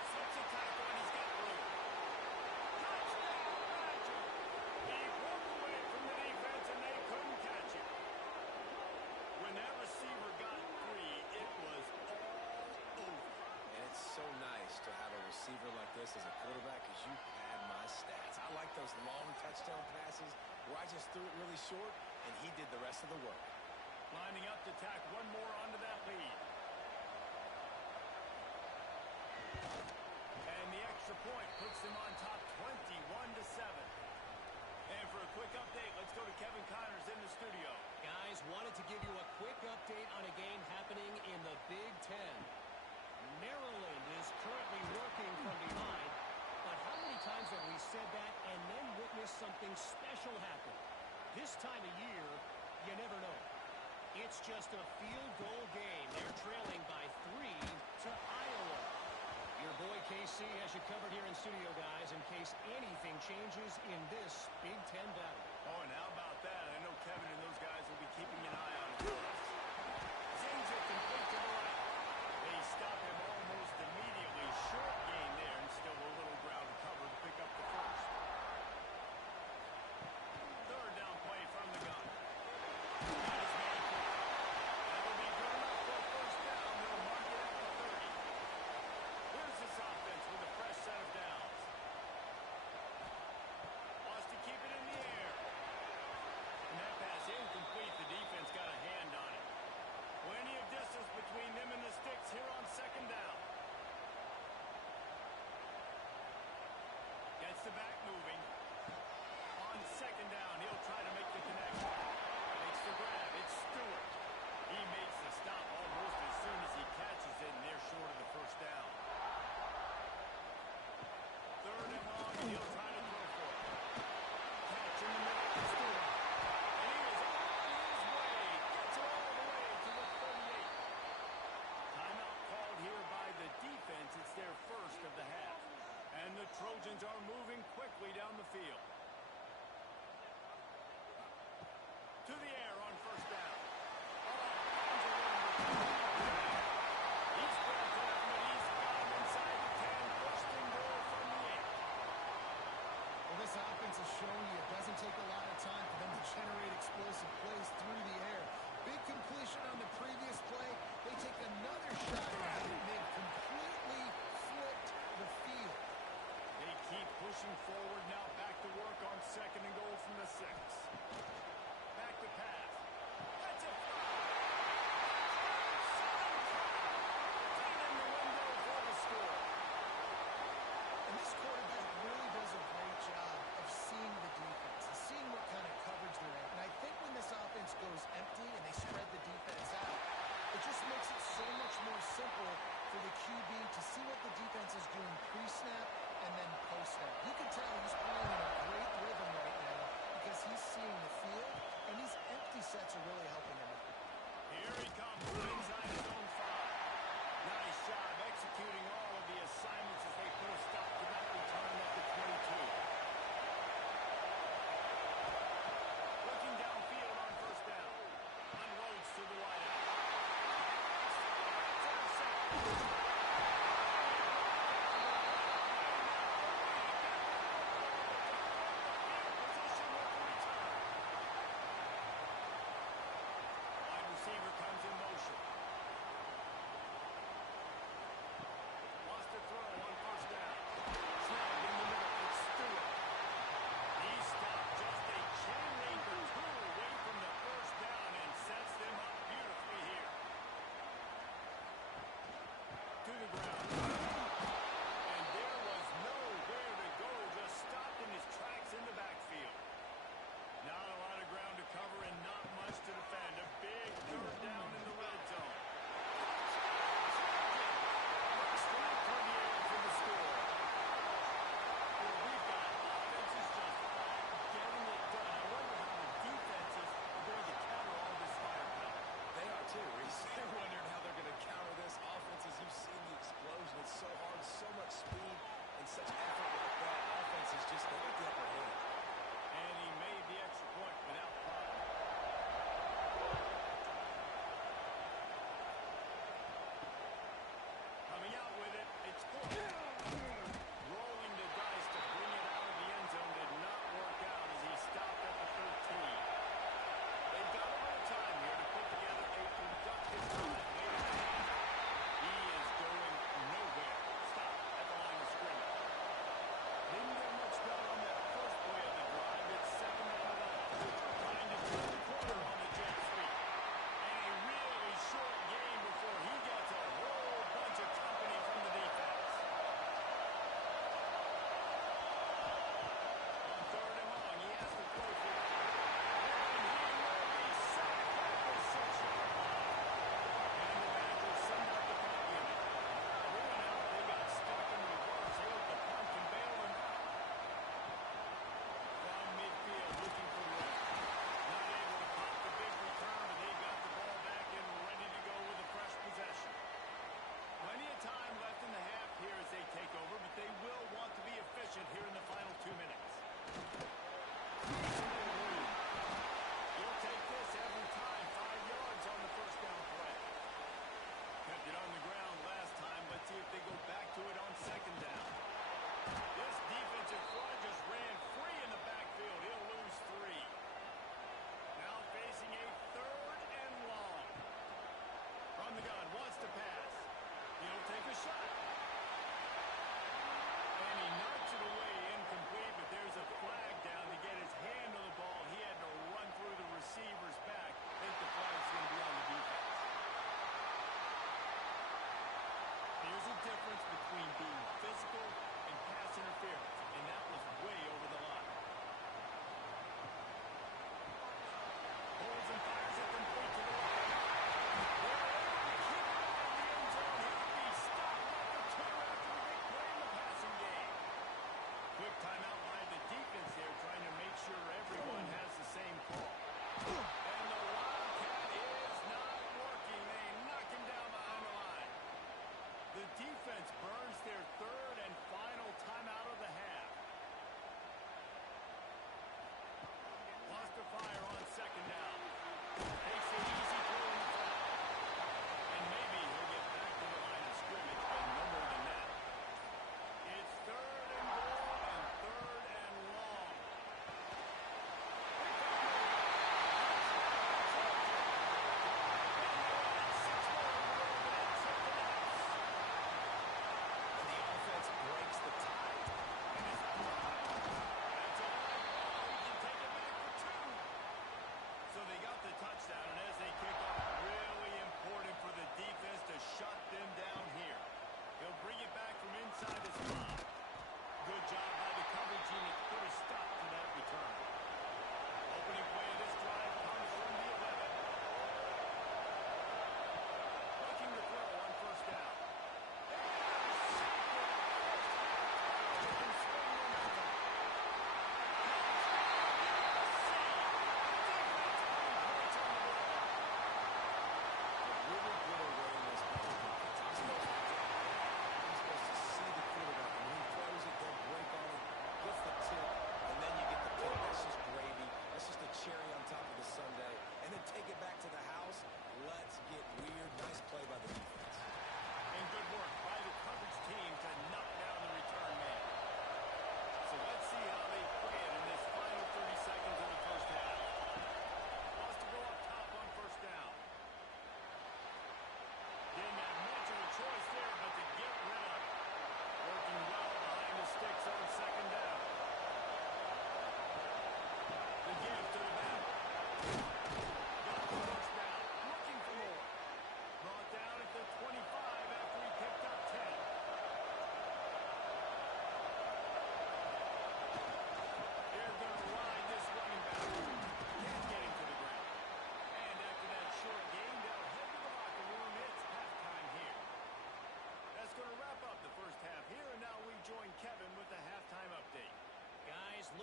Slips a tackle and he's got room. Touchdown, Magic. He broke away from the defense and they couldn't catch him. When that receiver got free, it was all over. And it's so nice to have a receiver like this as a quarterback because you pad my stats. I like those long touchdown passes where I just threw it really short and he did the rest of the work. Lining up to tack one more onto that lead. And the extra point puts them on top 21-7. And for a quick update, let's go to Kevin Connors in the studio. Guys, wanted to give you a quick update on a game happening in the Big Ten. Maryland is currently working from behind, but how many times have we said that and then witnessed something special happen? This time of year, you never know. It's just a field goal game. They're trailing by 3 to Iowa. Your boy KC has you covered here in studio, guys, in case anything changes in this Big Ten battle. Oh, and how about that? I know Kevin and those guys will be keeping an eye on it. Zings it complete to the right. They stop him almost immediately. Short gain there, and still a little ground to cover to pick up the first. 3rd down play from the gun. Got his man caught. That'll be good enough for a first down. They'll mark it at the 30. Here's this offense with a fresh set of downs. Wants to keep it in the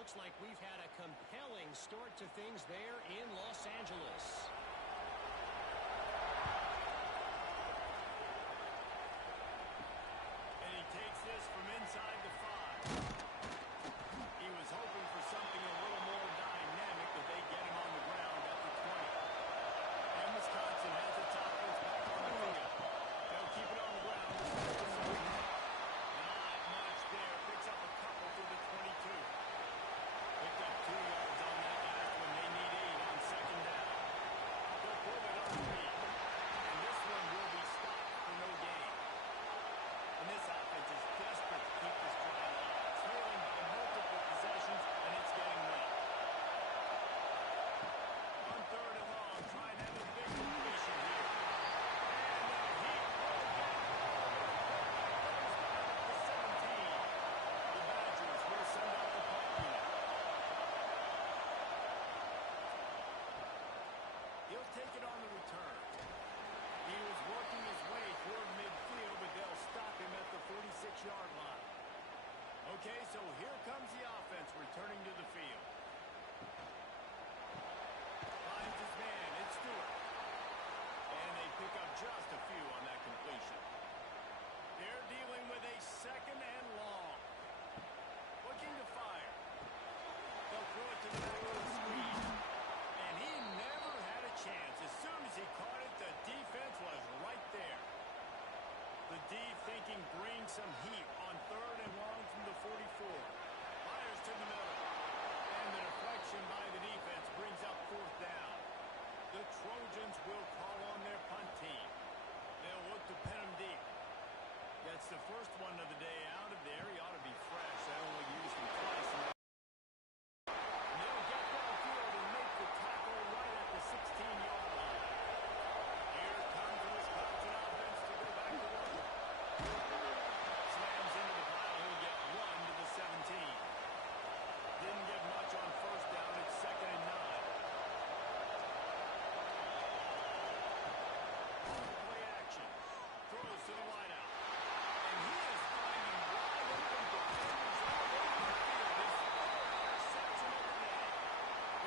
looks like we've had a compelling start to things there in Los Angeles. And he takes this from inside the 5. He was hoping for something a little more dynamic, but they get him on the ground at the 20. And Wisconsin has its offense back on the field. They'll keep it on the ground. Not much there. Picks up a couple to the 22. Picked up 2 yards on that last one. They need 8 on second down. They'll pull it on the lead. And this one will be stopped for no gain. And this offense is desperate to keep this drive alive. Trailing by multiple possessions, and it's getting late. On third and long, trying to have a big completion here. And he will get the 17. The Badgers will send out the punt unit. He'll take it on the return. He was working his way toward midfield, but they'll stop him at the 46-yard line. Okay, so here comes the offense returning to the field. Finds his man, it's Stewart. And they pick up just a few on that completion. They're dealing with a second and long. Looking to fire. They'll throw it to the back of the screen. And he never had a chance. As soon as he caught it, the defense was right there. The D thinking bring some heat on third and long from the 44. Fires to the middle. And the deflection by the defense brings up fourth down. The Trojans will call on their punt team. They'll look to pin him deep. That's the first one of the day out of there. He ought to be fresh. I only used him twice. And they'll get downfield and make the tackle right at the 16-yard line. Here comes the Wisconsin offense to go back to work. Slams into the pile. He'll get 1 to the 17. Didn't get much on first down. It's second and 9. Play action. Throws to the wideout. And he is finding wide open defenders all over the field. His third interception of the day.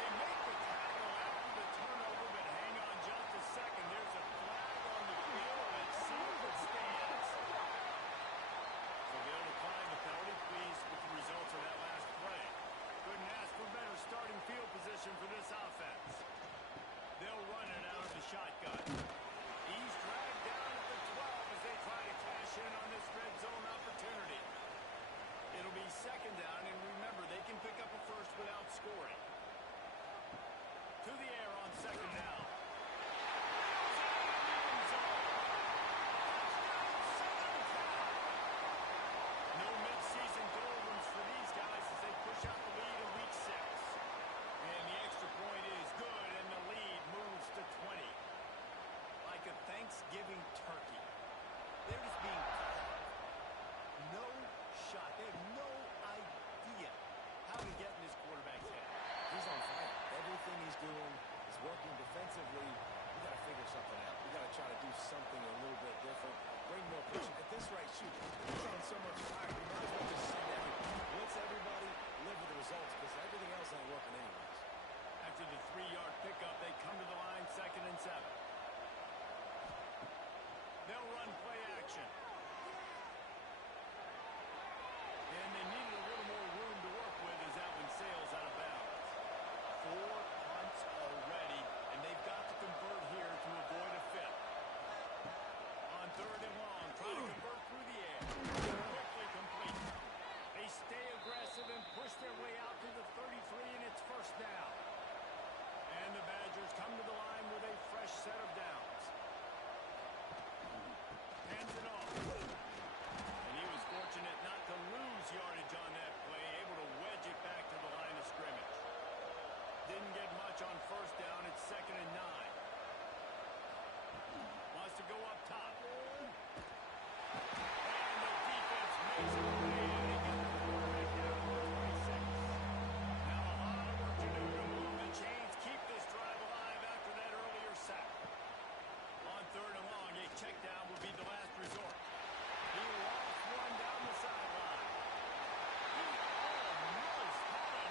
They make the tackle after the turnover, but hang on just a second. There's a flag on the field, and it seems it stands. So they'll decline the penalty. Pleased with the results of that last play. Couldn't ask for better starting field position for this offense. They'll run it out of the shotgun. He's dragged down at the 12 as they try to cash in on this red zone opportunity. It'll be second down, and remember, they can pick up a first without scoring. To the air on second down. No midseason doldrums for these guys as they push out the lead in week 6. And the extra point is good, and the lead moves to 20. Like a Thanksgiving turkey. They're just being caught. No shot. They have no idea how to get in this quarterback's head. He's on fire. Everything he's doing is working defensively. We got to figure something out. We got to try to do something a little bit different. Bring more pressure. At this rate, shoot. He's on so much fire. We might as well just send everybody. Blitz everybody. Live with the results because everything else ain't working anyways. After the 3-yard pickup, they come to the line, second and 7. They'll run play action. And they needed a little more room to work with as that one sails out of bounds. 4 punts already, and they've got to convert here to avoid a fifth. On third and long, trying to convert through the air. Quickly complete. They stay aggressive and push their way out to the 33, and it's first down. And the Badgers come to the line with a fresh set of downs. Hands it off. And he was fortunate not to lose yardage on that play, able to wedge it back to the line of scrimmage. Didn't get much on first down. It's second and 9. Wants to go up top. And the defense makes it away, and they get the quarterback down to the 26. Now a lot of work to do to move the chains, keep this drive alive after that earlier sack. On third and long, a check down will be the last resort. He lost one down the sideline. He almost had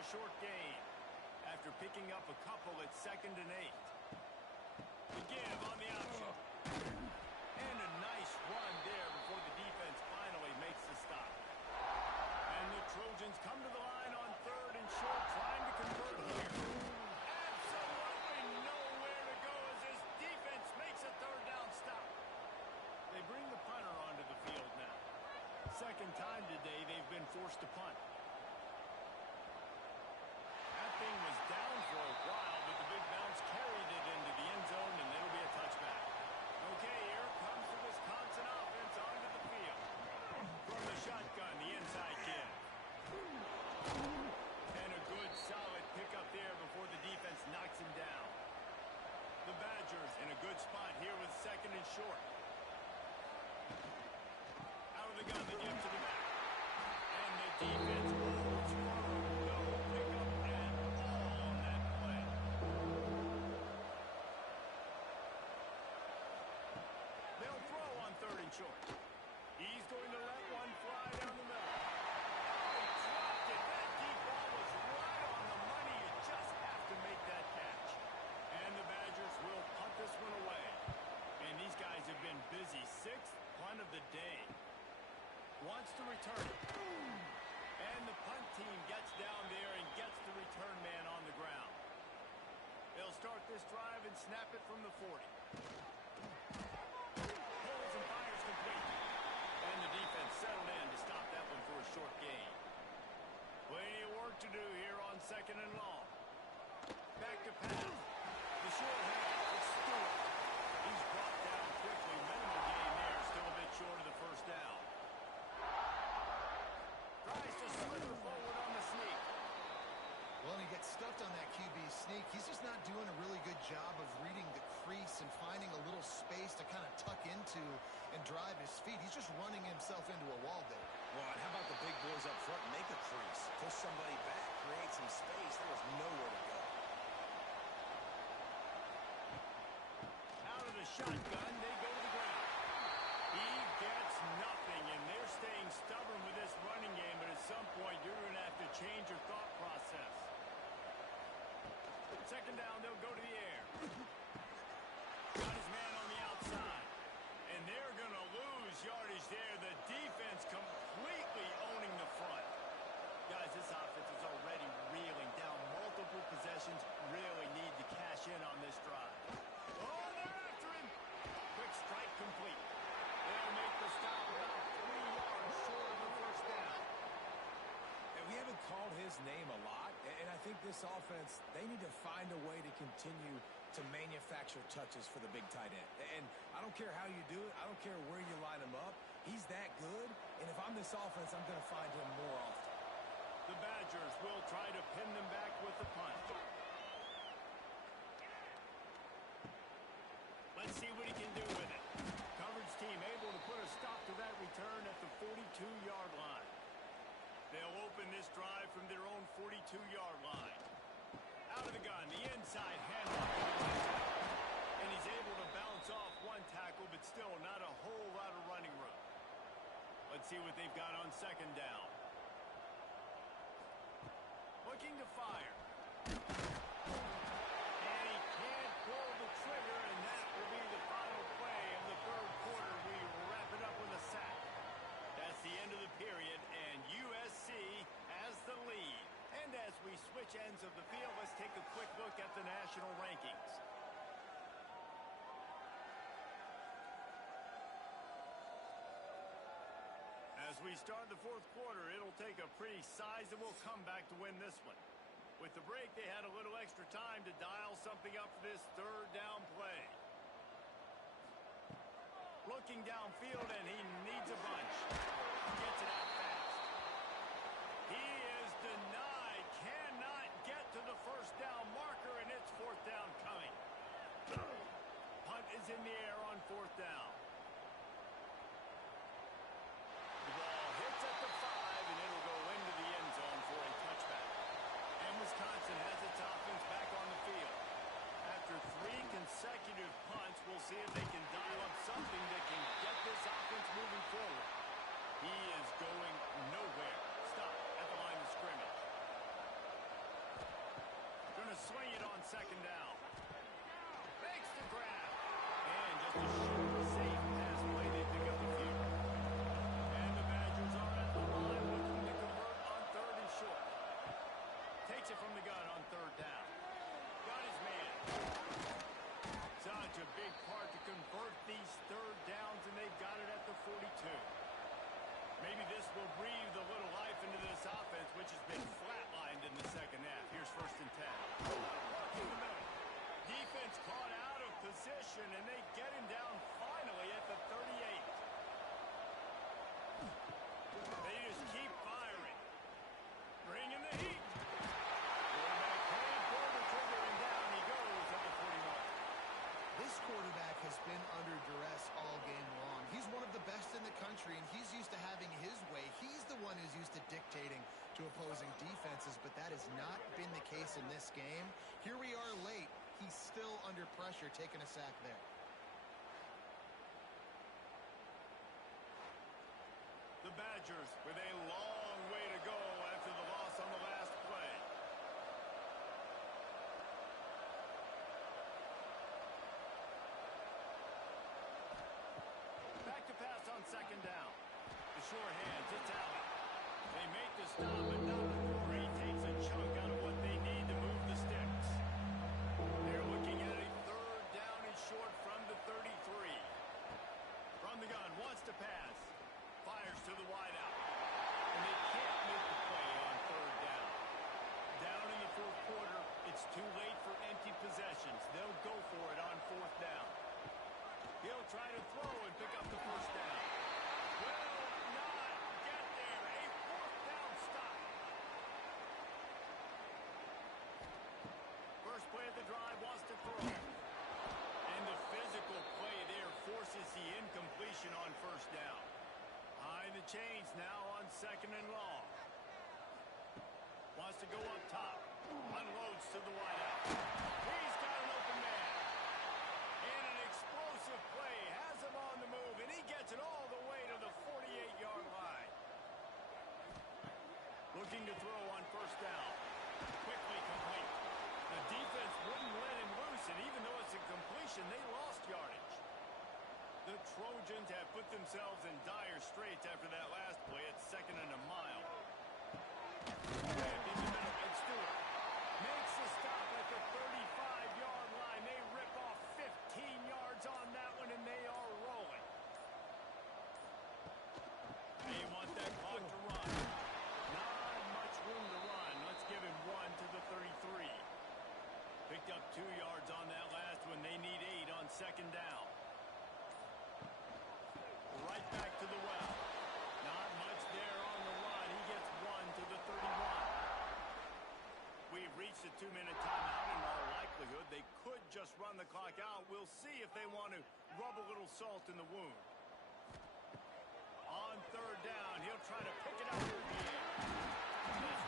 a short gain. After picking up a couple at 2nd and 8. The give on the option. And a nice run there before the defense finally makes the stop. And the Trojans come to the line on 3rd and short, trying to convert here. Absolutely nowhere to go as this defense makes a 3rd down stop. They bring the punter onto the field now. 2nd time today they've been forced to punt. That thing was down for a while, but the big bounce carried it into the end zone, and it'll be a touchback. Okay, here comes the Wisconsin offense onto the field. From the shotgun, the inside give. And a good, solid pickup there before the defense knocks him down. The Badgers in a good spot here with 2nd and short. Out of the gun, they give to the back. And the defense holds firm. No pickup at all on that play. They'll throw on 3rd and short. He's going to let one fly down the middle. Oh, he dropped it. That deep ball was right on the money. You just have to make that catch. And the Badgers will punt this one away. And these guys have been busy. 6th punt of the day. Wants to return it. And the punt team gets down there and gets the return man on the ground. They'll start this drive and snap it from the 40. Pulls and fires complete. And the defense settled in to stop that one for a short gain. Plenty of work to do here on 2nd and long. Back to pass. The short hand. It's Stewart. He's brought down quickly. Minimal gain there. Still a bit short of the 1st down. Tries to slither forward on the sneak. Well, and he gets stuffed on that QB sneak. He's just not doing a really good job of reading the crease and finding a little space to kind of tuck into and drive his feet. He's just running himself into a wall there. Well, and how about the big boys up front? Make a crease. Push somebody back. Create some space. There was nowhere to go. Out of the shotgun, they go to the ground. He gets nothing, and they're staying stubborn with this running game, but at some point, you're going to have to change your thought process. 2nd down, they'll go to the air. Got his man on the outside. And they're going to lose yardage there. The defense completely owning the front. Guys, this offense is already reeling down multiple possessions. Really need to cash in on this drive. Oh, they're after him. Quick strike complete. They'll make the stop about 3 yards short of the 1st down. And we haven't called his name a lot, and I think this offense, they need to find a way to continue to manufacture touches for the big tight end. And I don't care how you do it. I don't care where you line him up. He's that good, and if I'm this offense, I'm going to find him more often. The Badgers will try to pin them back with the punt. Let's see what he can do with it. Coverage team able to put a stop to that return at the 42-yard line. They'll open this drive from their own 42-yard line. Out of the gun, the inside handoff. And he's able to bounce off one tackle, but still not a whole lot of running room. Let's see what they've got on 2nd down. Looking to fire. And he can't pull the trigger, and that will be the final play of the 3rd quarter. We wrap it up with a sack. That's the end of the period, and USC has the lead. And as we switch ends of the field, let's take a quick look at the national rankings. As we start the 4th quarter, it'll take a pretty sizable comeback to win this one. With the break, they had a little extra time to dial something up for this 3rd down play. Looking downfield, and he needs a bunch. Gets it out fast. He is denied. Cannot get to the 1st down marker, and it's 4th down coming. Punt is in the air on 4th down. The ball hits at the 5, and it'll go into the end zone for a touchback. And Wisconsin has its offense back on the field. After 3 consecutive punts, we'll see if they can dial up something that can get this offense moving forward. He is going nowhere. Stop at the line of scrimmage. second down. Makes the grab. And just a short, safe pass play. They pick up the field. And the Badgers are at the line looking to convert on third and short. Takes it from the gun on third down. Got his man. Such a big part to convert these third downs, and they've got it at the 42. Maybe this will breathe a little life into this offense, which has been flatlined in the second half. Here's first and 10. In the middle. Defense caught out of position, and they get him down finally at the 38. They just keep firing. Bringing the heat. Quarterback can't pull the trigger, and down he goes at the 41. This quarterback has been under duress all game long. He's one of the best in the country, and he's used to having his way. He's the one who's used to dictating to opposing defenses, but that has not been the case in this game. Here we are late. He's still under pressure, taking a sack there. The Badgers with a long way to go after the loss on the last play. Back to pass on second down. The short hands, it's Allen. They make the stop, but not before he takes a chunk out of what they need to move the sticks. They're looking at a third down and short from the 33. From the gun, wants to pass. Fires to the wideout. And they can't make the play on third down. Down in the fourth quarter, it's too late for empty possessions. They'll go for it on fourth down. He'll try to throw and pick up the first down. Will not get there. A fourth down stop. First play of the drive wants to throw. And the physical play there forces the incompletion on first down. High the chains now on second and long. Wants to go up top. Unloads to the wideout. He's got an open man. And an explosive play has him on the move, and he gets it all the way to the 48-yard line. Looking to throw on first down. Quickly complete. The defense wouldn't let him loose, and even though it's a completion, they lost yardage. The Trojans have put themselves in dire straits after that last play. It's second and a mile. In the middle, and Stewart makes the stop at the 35-yard line. They rip off 15 yards on that one, and they are rolling. They want that clock to run. Not much room to run. Let's give him one to the 33. Picked up 2 yards on that last one. They need 8 on second down. Right back to the well. Not much there on the run. He gets 1 to the 31. We've reached a 2-minute timeout. In all likelihood, they could just run the clock out. We'll see if they want to rub a little salt in the wound. On third down, he'll try to pick it up through the air. This